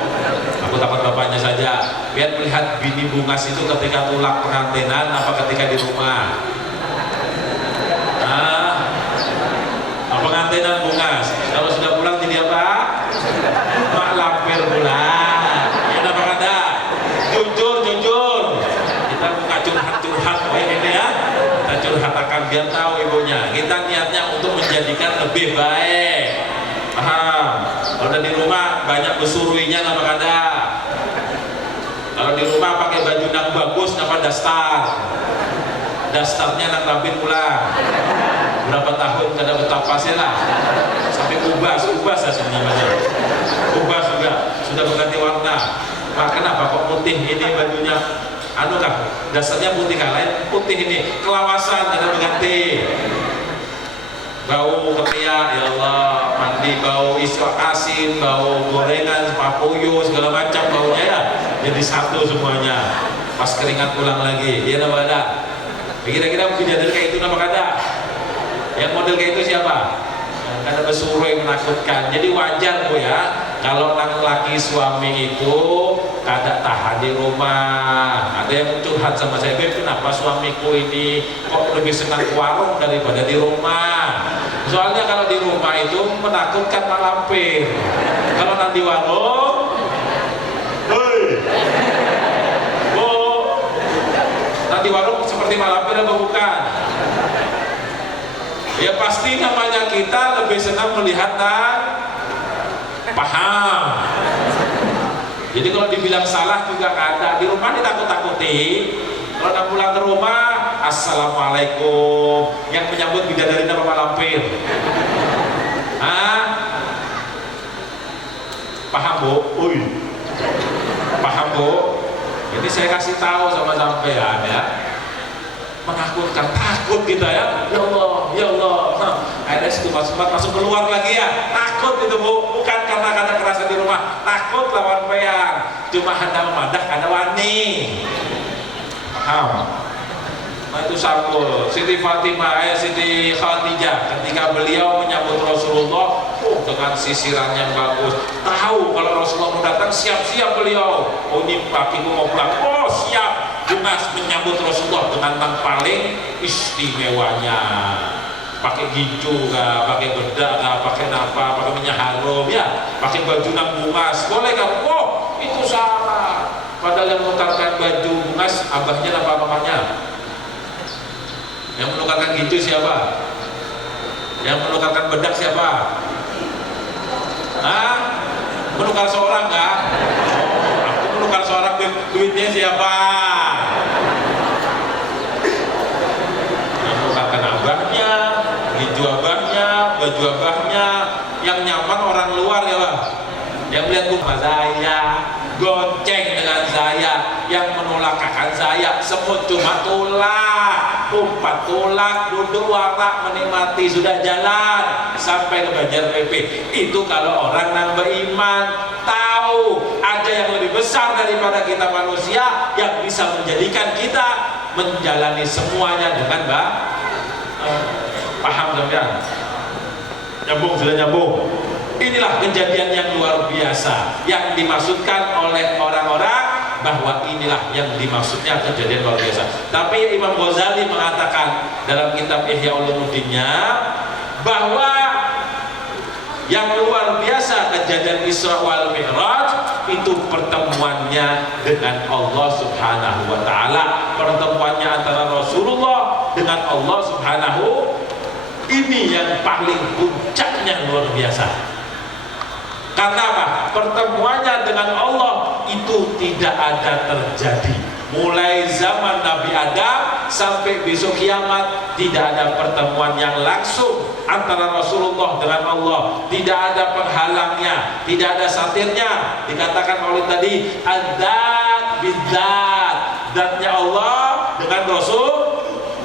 aku takut bapaknya saja. Biar melihat bini bungas itu ketika tulang pengantinan, apa ketika di rumah? Nah, pengantinan bungas. Kalau sudah pulang jadi apa? Mak lampir pulang. Ya apa kata? Jujur. Kita bukan curhat ini ya. Kita curhatakan biar tahu ibunya. Kita niatnya untuk menjadikan lebih baik. Paham? Ada di rumah banyak besuruinya nama kada. Kalau di rumah pakai baju yang bagus nama dastar. Dastarnya nang rabin pulang. Berapa tahun kada betapa sih lah. Sampai ubas lah sebenarnya. Ubas juga sudah berganti warna. Pak, kenapa kok putih ini bajunya? Anu kah? Dasarnya putih kalian putih ini kelawasan kada berganti. Bau ketiak, ya Allah, mandi bau istilah asin, bau gorengan, papuyo, segala macam baunya ya. Jadi satu semuanya. Pas keringat pulang lagi, dia nama ada. Kira-kira kejadian kayak itu nama kada. Yang model kayak itu siapa? Kada besurui menakutkan. Jadi wajar Bu ya. Kalau laki suami itu kada tahan di rumah. Ada yang curhat sama saya, Beb, kenapa suamiku ini kok lebih senang ke warung daripada di rumah? Soalnya kalau di rumah itu menakutkan malampir. Kalau nanti warung, hei, Bu, nanti warung seperti malampir apa bukan? Ya pasti namanya kita lebih senang melihat dan paham. Jadi kalau dibilang salah juga ada. Di rumah ditakut-takuti. Kalau nak pulang ke rumah, Assalamualaikum. Yang menyambut bidadari nama malampir. Paham Bu? Paham Bu? Jadi saya kasih tahu sama sampean ya. Menakutkan, takut kita ya. Ya Allah, ya Allah. Akhirnya situ masuk keluar lagi ya. Takut itu Bu, bukan karena kada kerasa di rumah. Takut lawan peang. Cuma ada memadah, ada wani. Paham? Nah itu sambul. Siti Fatimah, Siti Khadijah ketika beliau menyambut Rasulullah, dengan sisiran yang bagus. Tahu kalau Rasulullah mau datang, siap-siap beliau. Oh ini pakiku mau pulang. Oh siap. Dimas menyambut Rasulullah dengan yang paling istimewanya. Pakai gincu kah, pakai bedak kah, pakai napa, pakai minyak harum ya, pakai baju nang bungas. Boleh kah? Oh itu salah. Padahal yang menukarkan baju bungas abahnya apa mamanya? Yang menukarkan gincu siapa? Yang menukarkan bedak siapa? Menukar seorang kah? Aku menukar seorang, duitnya siapa? Yang menukarkan abahnya, gincu abahnya, baju abahnya. Yang nyaman orang luar ya Pak. Yang melihat rumah saya, gonceng dengan saya, yang menolakkan saya, semut cuma tulak, umpat tulak, duduk warak menikmati sudah jalan sampai ke Banjar PP. Itu kalau orang yang beriman tahu ada yang lebih besar daripada kita manusia yang bisa menjadikan kita menjalani semuanya dengan paham sampean? Nyambung, sudah nyambung. Inilah kejadian yang luar biasa yang dimaksudkan oleh orang-orang bahwa inilah yang dimaksudnya kejadian luar biasa. Tapi Imam Ghazali mengatakan dalam kitab Ihya Ulumuddinnya bahwa yang luar biasa kejadian Isra wal Mi'raj itu pertemuannya dengan Allah Subhanahu wa taala, pertemuannya antara Rasulullah dengan Allah Subhanahu, ini yang paling puncaknya luar biasa. Karena apa? Pertemuannya dengan Allah itu tidak ada terjadi. Mulai zaman Nabi Adam sampai besok kiamat tidak ada pertemuan yang langsung antara Rasulullah dengan Allah. Tidak ada penghalangnya, tidak ada satirnya. Dikatakan oleh tadi adzat bidzat, zatnya Allah dengan Rasul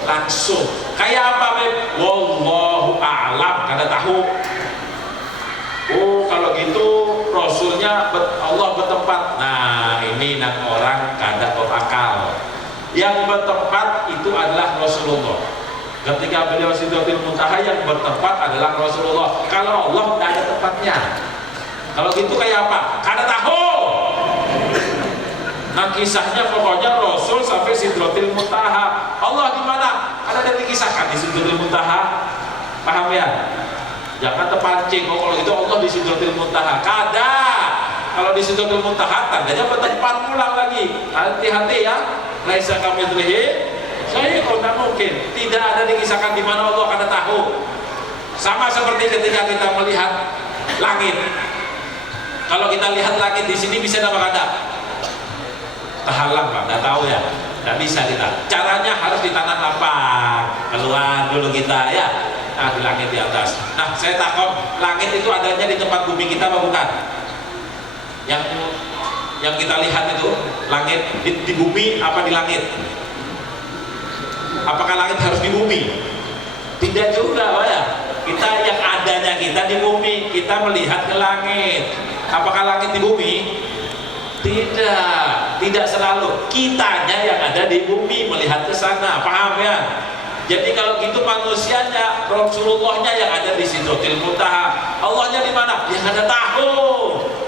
langsung. Kayak apa, Beb? Wallahu a'lam, kada tahu. Oh kalau gitu Rasulnya Allah bertempat. Nah ini nak orang kada berakal. Yang bertempat itu adalah Rasulullah. Ketika beliau Sidratul Muntaha yang bertempat adalah Rasulullah. Kalau Allah tidak ada tempatnya. Kalau gitu kayak apa? Kada tahu. Nah kisahnya pokoknya Rasul sampai Sidratul Muntaha. Allah di mana? Ada dikisahkan di Sidratul Muntaha. Paham ya? Jangan terpancing, oh kalau itu Allah di Sidratul Muntaha. Kada. Kalau di Sidratul Muntaha tandanya bertempat pulang lagi. Hati-hati ya. Laisa kamitslihi syai'un, tidak mungkin. Tidak ada dikisahkan di mana Allah kada tahu. Sama seperti ketika kita melihat langit. Kalau kita lihat langit di sini bisa apa kada? Terhalang Pak, nggak tahu ya. Nggak bisa kita. Caranya harus ditanam lapang. Keluar dulu kita ya. Nah, di langit di atas. Nah, saya takut langit itu adanya di tempat bumi kita apa bukan? Yang kita lihat itu langit di bumi apa di langit? Apakah langit harus di bumi? Tidak juga, Pak ya. Kita yang adanya kita di bumi, kita melihat ke langit. Apakah langit di bumi? Tidak selalu. Kitanya yang ada di bumi melihat ke sana, paham ya? Jadi kalau gitu manusianya, Rasulullahnya yang ada di Sidratil Muntaha. Allahnya di mana? Yang ada tahu.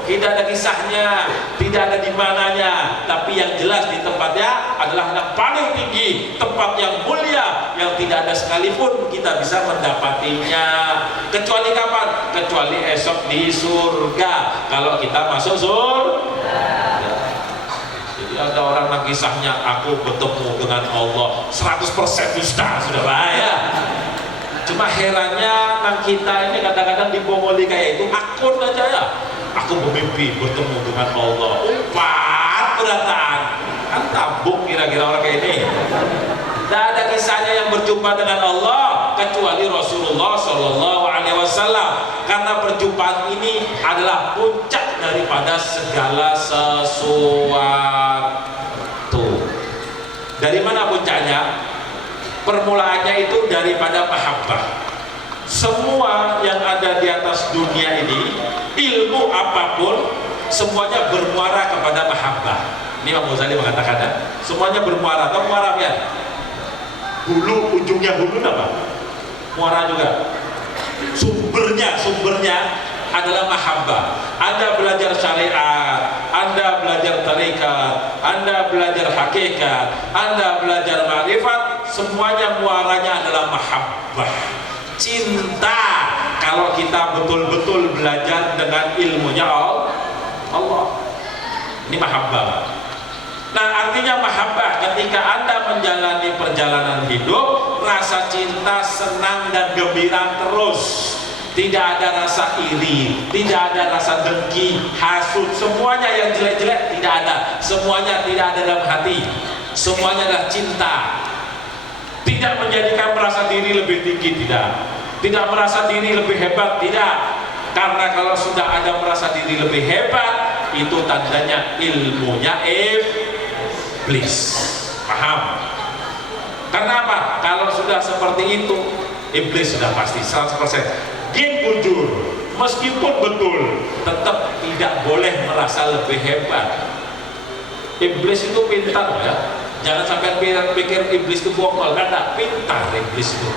Tidak ada kisahnya, tidak ada di mananya. Tapi yang jelas di tempatnya adalah yang paling tinggi, tempat yang mulia, yang tidak ada sekalipun kita bisa mendapatinya. Kecuali kapan? Kecuali esok di surga. Kalau kita masuk surga. Ada orang yang kisahnya aku bertemu dengan Allah 100% dusta, sudah bahaya. Cuma herannya nang kita ini kadang-kadang dibongoli kayak itu akun aja ya. Aku bermimpi bertemu dengan Allah. Umpat berataan kan tabung kira-kira orang kayak ini. Tidak ada kisahnya yang berjumpa dengan Allah kecuali Rasulullah Shallallahu Alaihi Wasallam. Karena perjumpaan ini adalah puncak daripada segala sesuatu. Dari mana puncaknya? Permulaannya itu daripada mahabbah. Semua yang ada di atas dunia ini, ilmu apapun, semuanya bermuara kepada mahabbah. Ini Imam Ghazali mengatakan, semuanya bermuara. Atau muara ya? Hulu, ujungnya hulu apa? Muara juga. Sumbernya adalah mahabbah. Anda belajar syariat, Anda belajar tarikat, Anda belajar hakikat, Anda belajar ma'rifat, semuanya muaranya adalah mahabbah, cinta. Kalau kita betul-betul belajar dengan ilmunya Allah, ini mahabbah. Nah, artinya mahabbah ketika Anda menjalani perjalanan hidup, rasa cinta, senang dan gembira terus. Tidak ada rasa iri, tidak ada rasa dengki, hasud, semuanya yang jelek-jelek tidak ada. Semuanya tidak ada dalam hati. Semuanya adalah cinta. Tidak menjadikan merasa diri lebih tinggi, tidak. Tidak merasa diri lebih hebat, tidak. Karena kalau sudah ada merasa diri lebih hebat, itu tandanya ilmunya iblis. Paham? Karena apa? Kalau sudah seperti itu, iblis sudah pasti 100%. Jin bujur, meskipun betul, tetap tidak boleh merasa lebih hebat. Iblis itu pintar ya. Jangan sampai pikir iblis itu bohong, karena pintar iblis itu.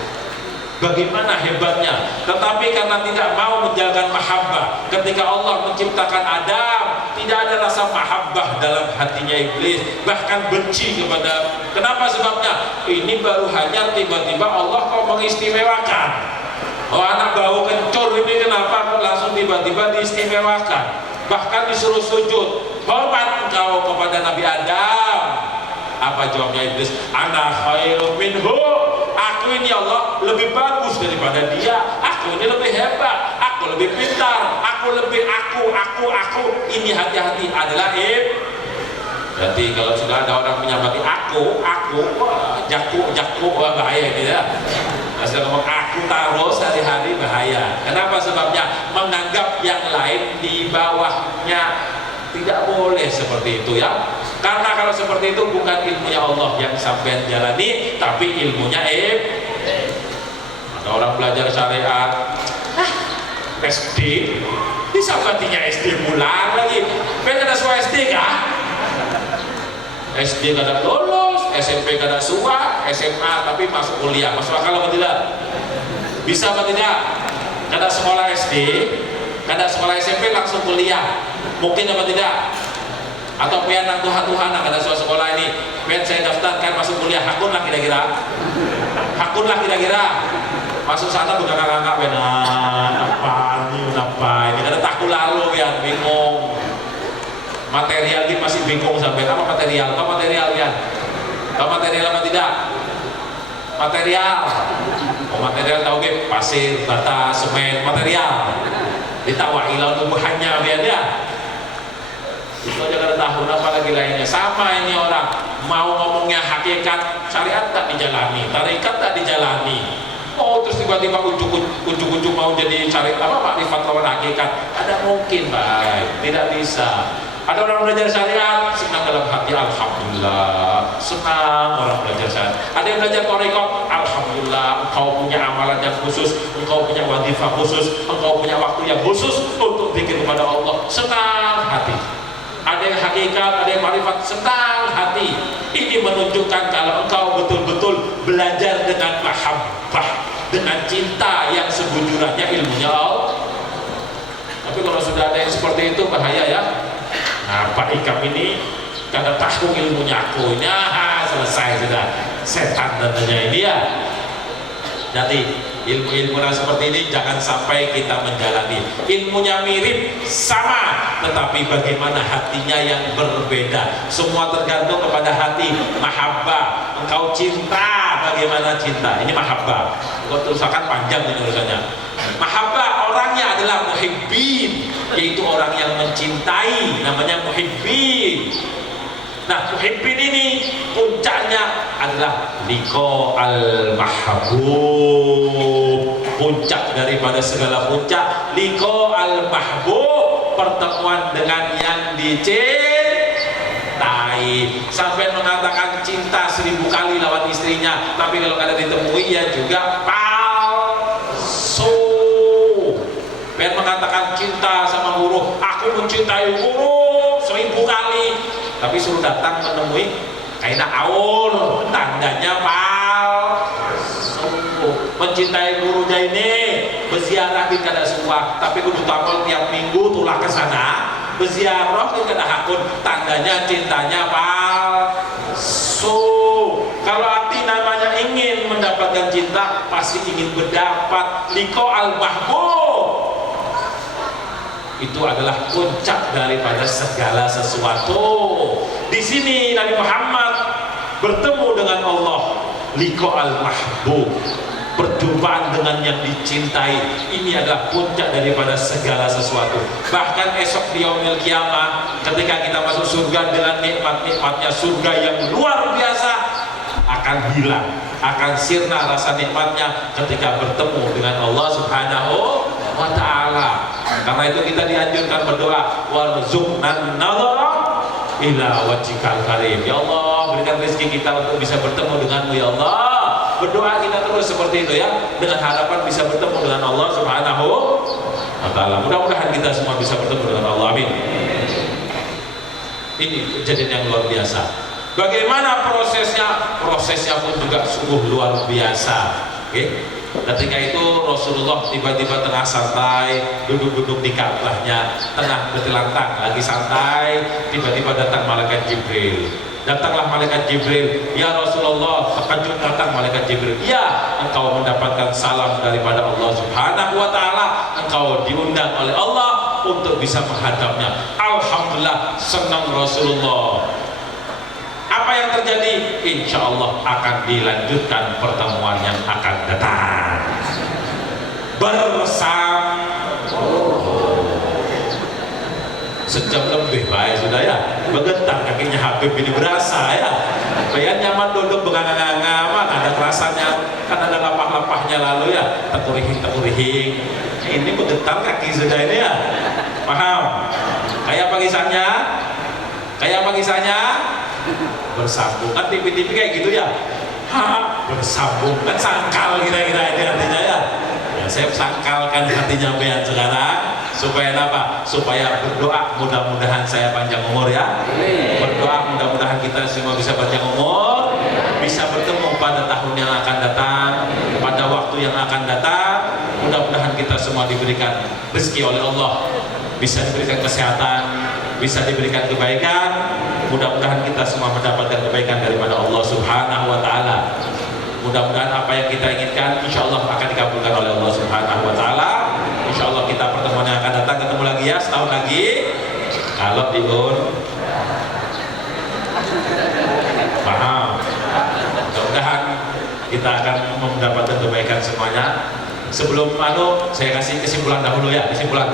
Bagaimana hebatnya? Tetapi karena tidak mau menjalankan mahabbah, ketika Allah menciptakan Adam, tidak ada rasa mahabbah dalam hatinya iblis, bahkan benci kepada. Kenapa sebabnya? Ini baru hanya tiba-tiba Allah kok mengistimewakan. Oh, anak bau kencur ini kenapa kok langsung tiba-tiba diistimewakan? Bahkan disuruh sujud. Hormat engkau kepada Nabi Adam. Apa jawabnya iblis? Ana khairum minhu. Aku ini Allah lebih bagus daripada dia. Aku ini lebih hebat. Aku lebih pintar. Aku lebih aku. Ini hati-hati adalah Berarti kalau sudah ada orang menyamati aku, wah, jaku, wah bahaya ini ya. Asal ngomong aku terus hari-hari bahaya. Kenapa? Sebabnya menganggap yang lain di bawahnya. Tidak boleh seperti itu ya. Karena kalau seperti itu bukan ilmunya Allah yang sampai jalani, tapi ilmunya Ada orang belajar syariat, SD, disambatinya SD bulan lagi. Kan ada suara SD kah? SD kada lulus, SMP kada suah, SMA tapi masuk kuliah. Masuk akal apa tidak? Bisa apa tidak? Kada sekolah SD, kada sekolah SMP langsung kuliah. Mungkin apa tidak? Atau pian nang Tuhan kada sekolah ini, pian saya daftarkan masuk kuliah, hakun lah kira-kira. Masuk sana bukan kakak benar. Apa ini kada takut lalu pian bingung. Material ini masih bingung sampai apa material? Tahu material ya? Tahu material apa tidak? Material. Oh, material tahu pasir, bata, semen, material. Ditawailah tumbuhannya biar dia. Itu aja kada tahu, apalagi lainnya. Sama ini orang mau ngomongnya hakikat, syariat tak dijalani, tarekat tak dijalani. Oh, terus tiba-tiba ujuk-ujuk mau jadi syariat apa makrifat lawan hakikat. Ada mungkin, baik, tidak bisa. Ada orang belajar syariat, senang dalam hati, alhamdulillah, senang orang belajar syariat. Ada yang belajar tarekat, alhamdulillah, engkau punya amalan yang khusus, engkau punya wadifah khusus, engkau punya waktu yang khusus untuk zikir kepada Allah, senang hati. Ada yang hakikat, ada yang marifat, senang hati. Ini menunjukkan kalau engkau betul-betul belajar dengan mahabbah, dengan cinta yang sebujurnya ilmunya Allah. Tapi kalau sudah ada yang seperti itu bahaya ya. Nah, Pak Ikam ini kada tahu ilmunya aku, selesai sudah, setan tentunya ini ya. Jadi ilmu-ilmu seperti ini jangan sampai kita menjalani. Ilmunya mirip, sama, tetapi bagaimana hatinya yang berbeda. Semua tergantung kepada hati. Mahabbah, engkau cinta, bagaimana cinta. Ini mahabbah. Kau tulisakan panjang ini urusannya. Mahabbah orangnya adalah muhibbin, yaitu orang yang mencintai, namanya muhibbin. Nah, muhibbin ini puncaknya adalah liqa al-mahbub. Puncak daripada segala puncak, liqa al-mahbub, pertemuan dengan yang dicintai. Sampai mengatakan cinta 1000 kali lawan istrinya, tapi kalau kada ditemui ya juga palsu. Ben mengatakan cinta sama guru, aku mencintai guru 1000 kali, tapi suruh datang menemui kaina aur, tandanya palsu. Mencintai gurunya ini berziarah di kada suah, tapi kudu tampil tiap minggu tulah ke sana berziarah di kada hakun, tandanya cintanya palsu. Kalau hati namanya ingin mendapatkan cinta, pasti ingin mendapat liqa al-mahbub. Itu adalah puncak daripada segala sesuatu. Di sini Nabi Muhammad bertemu dengan Allah, liqa al-mahbub, perjumpaan dengan yang dicintai. Ini adalah puncak daripada segala sesuatu. Bahkan esok di yaumil kiamah, ketika kita masuk surga dengan nikmat-nikmatnya surga yang luar biasa, akan hilang, akan sirna rasa nikmatnya ketika bertemu dengan Allah Subhanahu wa ta'ala. Karena itu kita dianjurkan berdoa, warzuqnan nadhara ila wajhikal karim. Ya Allah, berikan rezeki kita untuk bisa bertemu denganmu ya Allah. Berdoa kita terus seperti itu ya, dengan harapan bisa bertemu dengan Allah Subhanahu wa ta'ala. Mudah-mudahan kita semua bisa bertemu dengan Allah, amin. Ini kejadian yang luar biasa. Bagaimana prosesnya? Prosesnya pun juga sungguh luar biasa. Oke? Ketika itu Rasulullah tiba-tiba tengah santai, duduk-duduk di Ka'bahnya, tengah bertelantang lagi santai, tiba-tiba datang malaikat Jibril. Datanglah malaikat Jibril, ya Rasulullah, terkejut datang malaikat Jibril. Ya, engkau mendapatkan salam daripada Allah Subhanahu wa ta'ala, engkau diundang oleh Allah untuk bisa menghadapnya. Alhamdulillah, senang Rasulullah. Apa yang terjadi? Insya Allah akan dilanjutkan pertemuan yang akan datang bersama. Sejam lebih baik sudah ya, bergetar kakinya Habib ini berasa ya. Bayan nyaman duduk bengang-bengang, ada rasanya, kan ada lapah-lapahnya lalu ya, tekurihing. Ini bergetar kaki sudah ini ya, paham? Kayak pagisannya, bersambung kan TV kayak gitu ya, bersambung kan sangkal kira-kira ini artinya ya. Saya sangkalkan hatinya bayan sekarang supaya apa? Supaya berdoa mudah-mudahan saya panjang umur ya. Berdoa mudah-mudahan kita semua bisa panjang umur, bisa bertemu pada tahun yang akan datang, pada waktu yang akan datang. Mudah-mudahan kita semua diberikan rezeki oleh Allah, bisa diberikan kesehatan, bisa diberikan kebaikan. Mudah-mudahan kita semua mendapatkan kebaikan daripada Allah Subhanahu wa ta'ala. Mudah-mudahan apa yang kita inginkan insya Allah akan dikabulkan oleh Allah Subhanahu wa ta'ala. Insya Allah kita pertemuan yang akan datang ketemu lagi ya, setahun lagi. Kalau diun paham, mudah-mudahan kita akan mendapatkan kebaikan semuanya. Sebelum saya kasih kesimpulan dahulu ya, kesimpulan.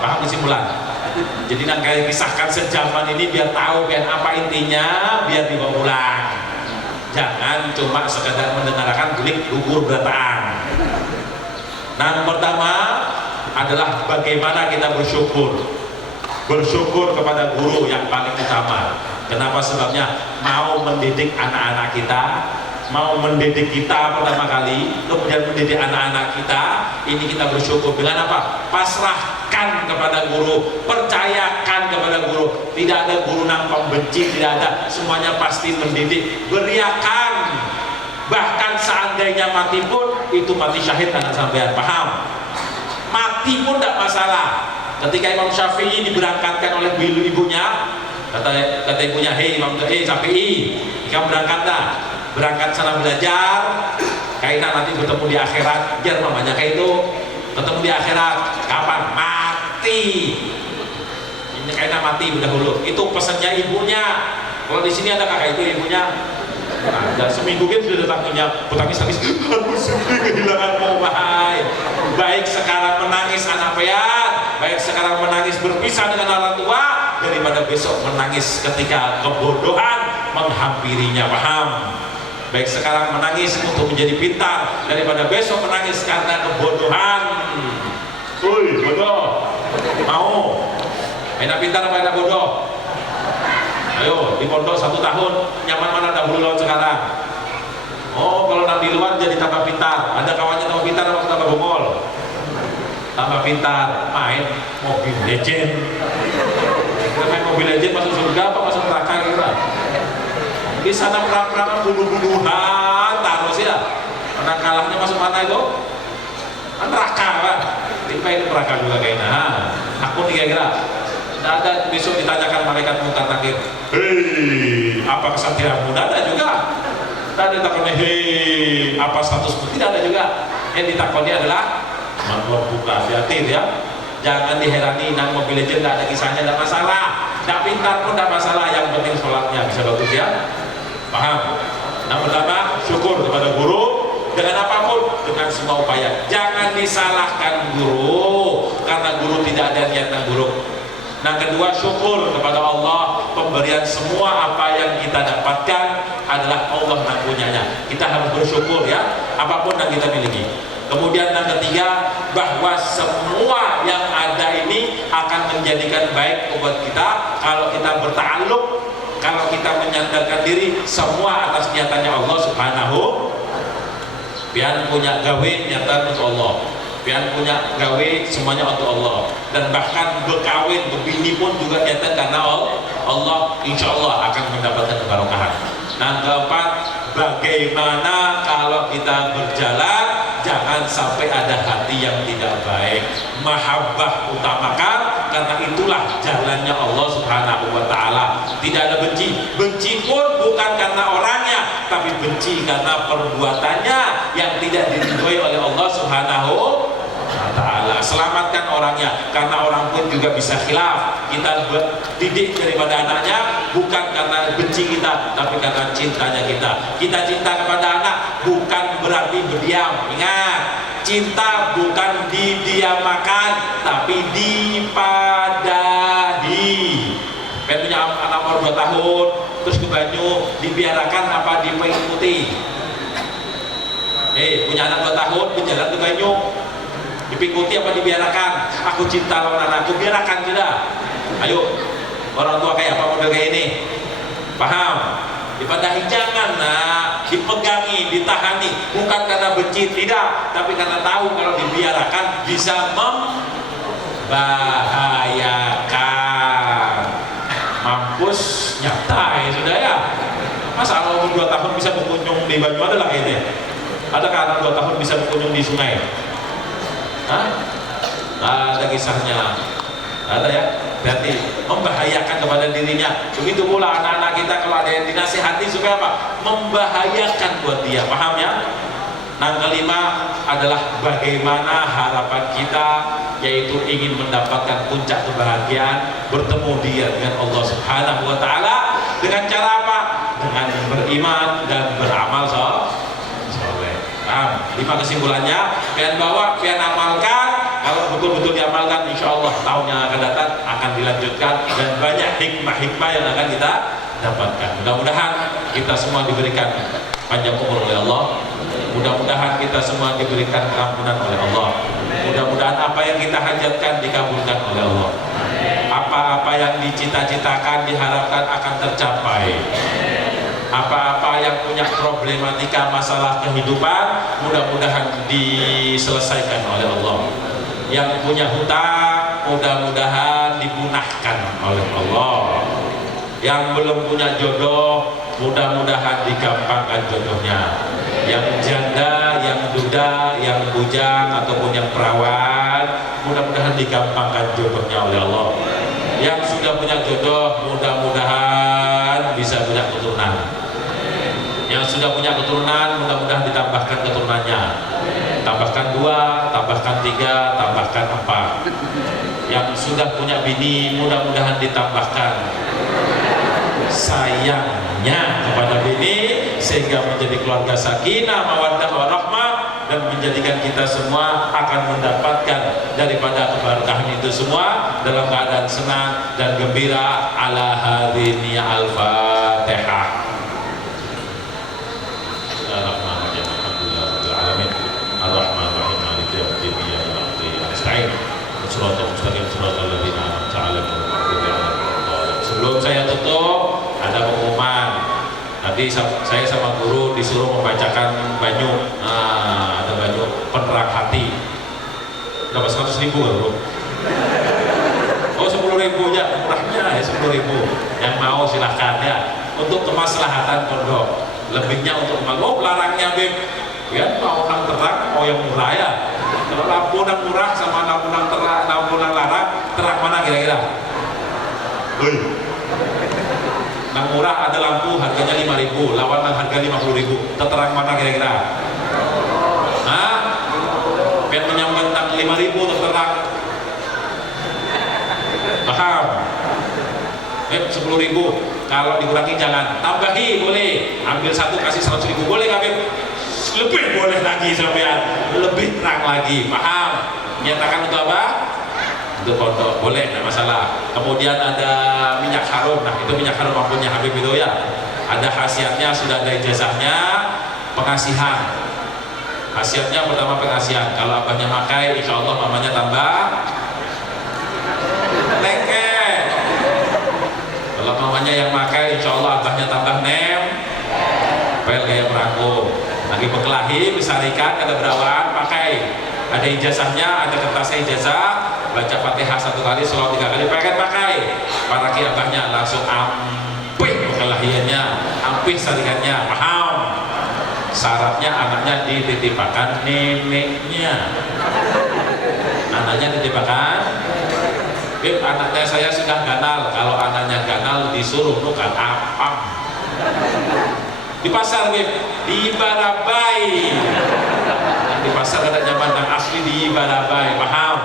Paham kesimpulan? Jadi nanti kisahkan sejaman ini biar tahu kan apa intinya, biar dibawa pulang. Jangan cuma sekadar mendengarkan gelik gugur berataan. Nah, yang pertama adalah bagaimana kita bersyukur. Bersyukur kepada guru yang paling utama. Kenapa? Sebabnya mau mendidik anak-anak kita, mau mendidik kita pertama kali, kemudian mendidik anak-anak kita. Ini kita bersyukur dengan apa? Pasrahkan kepada guru, percayakan kepada guru. Tidak ada guru yang pembenci, tidak ada. Semuanya pasti mendidik. Beriakan. Bahkan seandainya mati pun itu mati syahid, anak sampean paham? Mati pun tidak masalah. Ketika Imam Syafi'i diberangkatkan oleh ibunya, kata ibunya, hei Imam Syafi'i, kamu berangkat sana belajar, kaina nanti bertemu di akhirat. Biar mamanya kayak itu ketemu di akhirat. Kapan? Mati. Ini kaina mati udah dulu. Itu pesannya ibunya. Kalau di sini ada kakak itu ibunya. Ada seminggu kan sudah datang punya tangis, aku sedih kehilanganmu, wahai. Baik sekarang menangis anak pian, baik sekarang menangis berpisah dengan orang tua, daripada besok menangis ketika kebodohan menghampirinya, paham? Baik sekarang menangis untuk menjadi pintar, daripada besok menangis karena kebodohan. Woi, bodoh, mau? Enak pintar apa enak bodoh? Ayo, di pondok 1 tahun, nyaman mana dahulu lawan sekarang? Oh, kalau nanti di luar jadi tambah pintar. Ada kawannya tambah pintar atau tambah bongol? Tambah pintar, main Mobile Legend. Kita main Mobile Legend masuk surga apa masuk neraka kira? Di sana perang-perangan bunuh-bunuhan, taruh sih lah. Menang kalahnya masuk mana itu? Neraka kan? Tipe itu neraka juga kayaknya. Aku nih kira-kira. Tidak ada besok ditanyakan malaikat munkar nakir, hei apa kesatria muda? Ada juga. Tidak ada ditakoni, hei apa statusmu? Tidak ada juga. Yang ditakoni adalah manfaat buka. Hati-hati ya, jangan diherani. Nang Mobile Legend tidak ada kisahnya, tidak masalah. Tidak pintar pun tidak masalah. Yang penting sholatnya bisa bagus ya. Paham? Nah, pertama syukur kepada guru dengan apapun, dengan semua upaya. Jangan disalahkan guru karena guru tidak ada niat yang buruk. Nah, kedua, syukur kepada Allah, pemberian semua apa yang kita dapatkan adalah Allah yang punyanya. Kita harus bersyukur ya, apapun yang kita miliki. Kemudian yang ketiga, bahwa semua yang ada ini akan menjadikan baik buat kita kalau kita bertakluk, kalau kita menyandarkan diri semua atas niatannya Allah Subhanahu. Pian punya gawe niatan untuk Allah. Pian punya gawe semuanya untuk Allah, dan bahkan berkawin berbini pun juga niatan karena Allah, insya Allah akan mendapatkan keberkahan. Nah, keempat, bagaimana kalau kita berjalan jangan sampai ada hati yang tidak baik. Mahabbah utamakan, karena itulah jalannya Allah Subhanahu wa ta'ala. Tidak ada benci. Benci pun bukan karena orangnya, tapi benci karena perbuatannya yang tidak diridhoi oleh Allah Subhanahu wa ta'ala. Selamatkan orangnya, karena orang pun juga bisa khilaf. Kita didik daripada anaknya bukan karena benci kita, tapi karena cintanya kita. Kita cinta kepada anak bukan berarti berdiam. Ingat, cinta bukan didiamakan, tapi dipadahi. Pengen punya anak umur 2 tahun, terus ke banyu, dibiarkan apa diikuti? Punya anak 2 tahun, berjalan ke banyu, diikuti apa dibiarkan? Aku cinta lawan anakku, biarkan tidak? Ayo, orang tua kayak apa model kayak ini? Paham? Dipadahi, jangan nak, dipegangi, ditahani, bukan karena benci, tidak, tapi karena tahu kalau dibiarkan bisa membahayakan. Mampus nyata ya sudah ya. Masa anak umur 2 tahun bisa berkunjung di Banyu, ada lah kayaknya. Adakah anak 2 tahun bisa berkunjung di sungai? Hah? Ada kisahnya. Ada ya. Berarti membahayakan kepada dirinya. Begitu pula anak-anak kita kalau ada yang dinasihati supaya apa? Membahayakan buat dia. Paham ya? Nah, kelima adalah bagaimana harapan kita, yaitu ingin mendapatkan puncak kebahagiaan, bertemu dia dengan Allah Subhanahu wa ta'ala. Dengan cara apa? Dengan beriman dan beramal soleh. Nah, 5 kesimpulannya, pian bawa, pian amalkan. Kalau betul-betul diamalkan, insya Allah tahun yang akan datang akan mudah-mudahan dilanjutkan dan banyak hikmah-hikmah yang akan kita dapatkan. Mudah-mudahan kita semua diberikan panjang umur oleh Allah. Mudah-mudahan kita semua diberikan keampunan oleh Allah. Mudah-mudahan apa yang kita hajatkan dikabulkan oleh Allah. Apa-apa yang dicita-citakan diharapkan akan tercapai. Apa-apa yang punya problematika masalah kehidupan mudah-mudahan diselesaikan oleh Allah. Yang punya hutang mudah-mudahan dipunahkan oleh Allah. Yang belum punya jodoh mudah-mudahan digampangkan jodohnya. Yang janda, yang duda, yang bujang ataupun yang perawan mudah-mudahan digampangkan jodohnya oleh Allah. Yang sudah punya jodoh mudah-mudahan bisa punya keturunan. Yang sudah punya keturunan mudah-mudahan ditambahkan keturunannya. Tambahkan 2, tambahkan 3, tambahkan 4. Yang sudah punya bini mudah-mudahan ditambahkan sayangnya kepada bini sehingga menjadi keluarga sakinah, mawaddah, warahmah, dan menjadikan kita semua akan mendapatkan daripada keberkahan itu semua dalam keadaan senang dan gembira. Ala hadhihi al-Fatihah. Bismillahirrahmanirrahim. Alhamdulillahirabbil alamin. Arrahmanirrahim. Maliki yaumiddin. Iyyaka na'budu wa iyyaka nasta'in. Shiratal mustaqim. Shiratal ladzina an'amta 'alaihim ghairil maghdubi 'alaihim waladdallin. Sebelum saya tutup, ada pengumuman. Tadi saya sama guru disuruh membacakan banyu. Nah, ada banyu penerang hati. Berapa? 100.000 guru? Oh, 10.000 aja, murahnya ya 10.000. Yang mau silahkan ya. Untuk kemaslahatan pondok. Lebihnya untuk oh, larangnya Beb. Ya, mau yang terang, mau yang murah ya. Kalau lampu yang murah sama lampu yang terang, lampu yang larang, terang mana kira-kira? Yang murah ada lampu harganya 5.000, lawan harga 50.000. Terterang mana kira-kira? Hah? Pengen menyambut 5.000 terterang. Paham? 10.000. Kalau dikurangi jangan. Tambahi boleh. Ambil satu kasih 100.000 boleh nggak Beb? Lebih boleh lagi sampean. Lebih terang lagi. Paham? Nyatakan untuk apa? Untuk pondok boleh, tidak masalah. Kemudian ada minyak harum. Nah, itu minyak harum mampunya Habib itu ya. Ada khasiatnya, sudah ada ijazahnya, pengasihan. Khasiatnya pertama pengasihan. Kalau abahnya makai, insya Allah mamanya tambah lengket. Kalau mamanya yang makai, insya Allah abahnya tambah pel kayak perangko. Lagi berkelahi, disarikan, ada berawaan, pakai. Ada ijazahnya, ada kertasnya ijazah. Baca Fatihah 1 kali, sholawat 3 kali, pengen pakai. Para kiabahnya langsung ampih kelahiannya, ampih sarikannya, paham? Syaratnya anaknya dititipkan neneknya. Anaknya dititipkan. Beb, anaknya saya sudah ganal. Kalau anaknya ganal disuruh nukan apam. Di pasar Beb, di Barabai. Di pasar ada nyaman yang asli di Barabai, paham?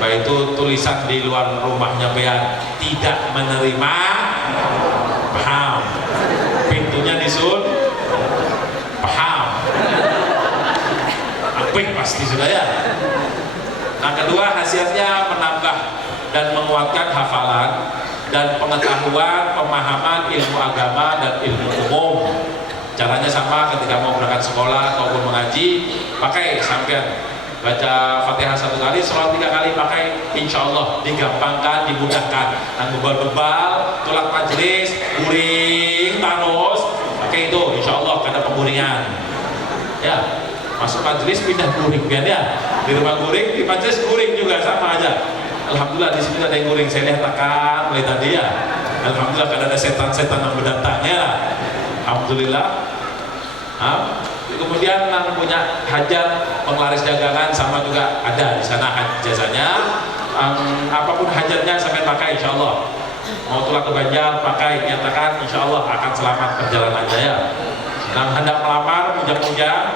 Baik itu tulisan di luar rumahnya Bean tidak menerima, paham? Pintunya disun, paham? Apik pasti sudah ya. Nah, kedua hasilnya menambah dan menguatkan hafalan dan pengetahuan, pemahaman ilmu agama dan ilmu umum. Caranya sama ketika mau berangkat sekolah ataupun mengaji, pakai sampean baca Fatihah 1 kali, sholawat 3 kali, pakai, insya Allah digampangkan, dimudahkan. Yang bebal-bebal, tolak majelis, guring, tarus, pakai itu, insya Allah karena penguringan. Ya, masuk majelis pindah guring, biar ya. Di rumah guring, di majelis guring juga sama aja. Alhamdulillah di sini ada yang guring, saya lihat tekan mulai tadi ya. Alhamdulillah karena ada setan-setan yang berdatangnya. Alhamdulillah. Kemudian yang punya hajat penglaris dagangan sama juga ada di sana jasanya. Apapun hajatnya sampai pakai insya Allah. Mau tulang ke Banjar pakai, nyatakan insya Allah akan selamat perjalanannya ya. Yang hendak melamar, mudah-mudahan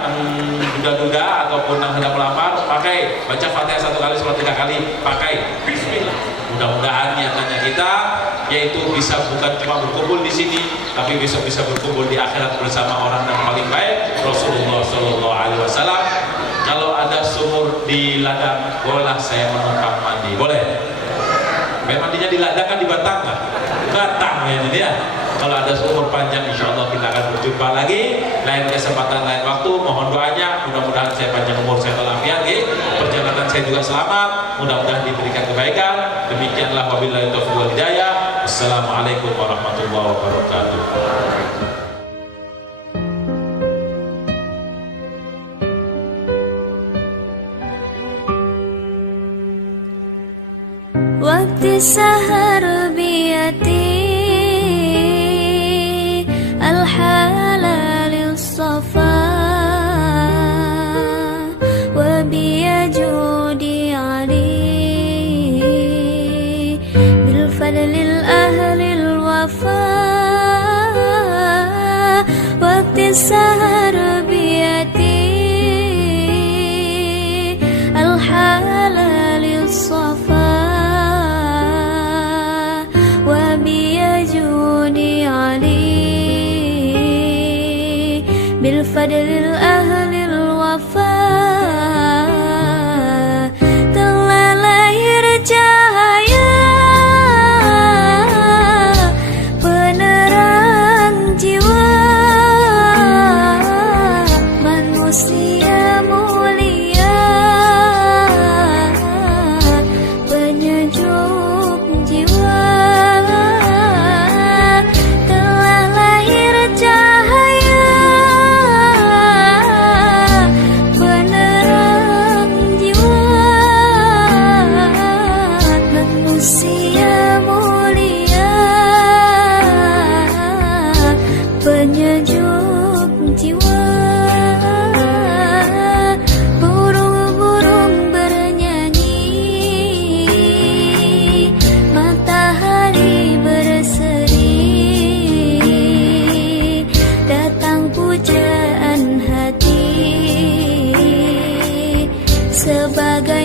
duda-duda ataupun yang hendak melamar pakai, baca Fatihah 1 kali, sholat 3 kali, pakai Bismillah. Mudah-mudahan niatannya kita yaitu bisa bukan cuma berkumpul di sini, tapi besok bisa berkumpul di akhirat bersama orang yang paling baik, Rasulullah SAW. Kalau ada sumur di ladang, boleh saya menumpang mandi, boleh? diladakan di Batang nggak? Batang ya ini ya. Kalau ada umur panjang, insya Allah kita akan berjumpa lagi lain kesempatan, lain waktu. Mohon doanya, mudah-mudahan saya panjang umur, saya walafiat, perjalanan saya juga selamat, mudah-mudahan diberikan kebaikan. Demikianlah, wabillahi taufiq wal hidayah. Assalamualaikum warahmatullahi wabarakatuh. Waktu sahar biyati al-halal safa wa biyajudi ali bil fadlil ahlil wafa. Waktu sahar biyati al-halal safa بالفضل الأهل الوفاء telah lahir cahaya penerang jiwa manusia mulia penyejuk jiwa. Telah lahir cahaya manusia mulia penyejuk jiwa. Burung-burung bernyanyi, matahari berseri, datang pujaan hati sebagai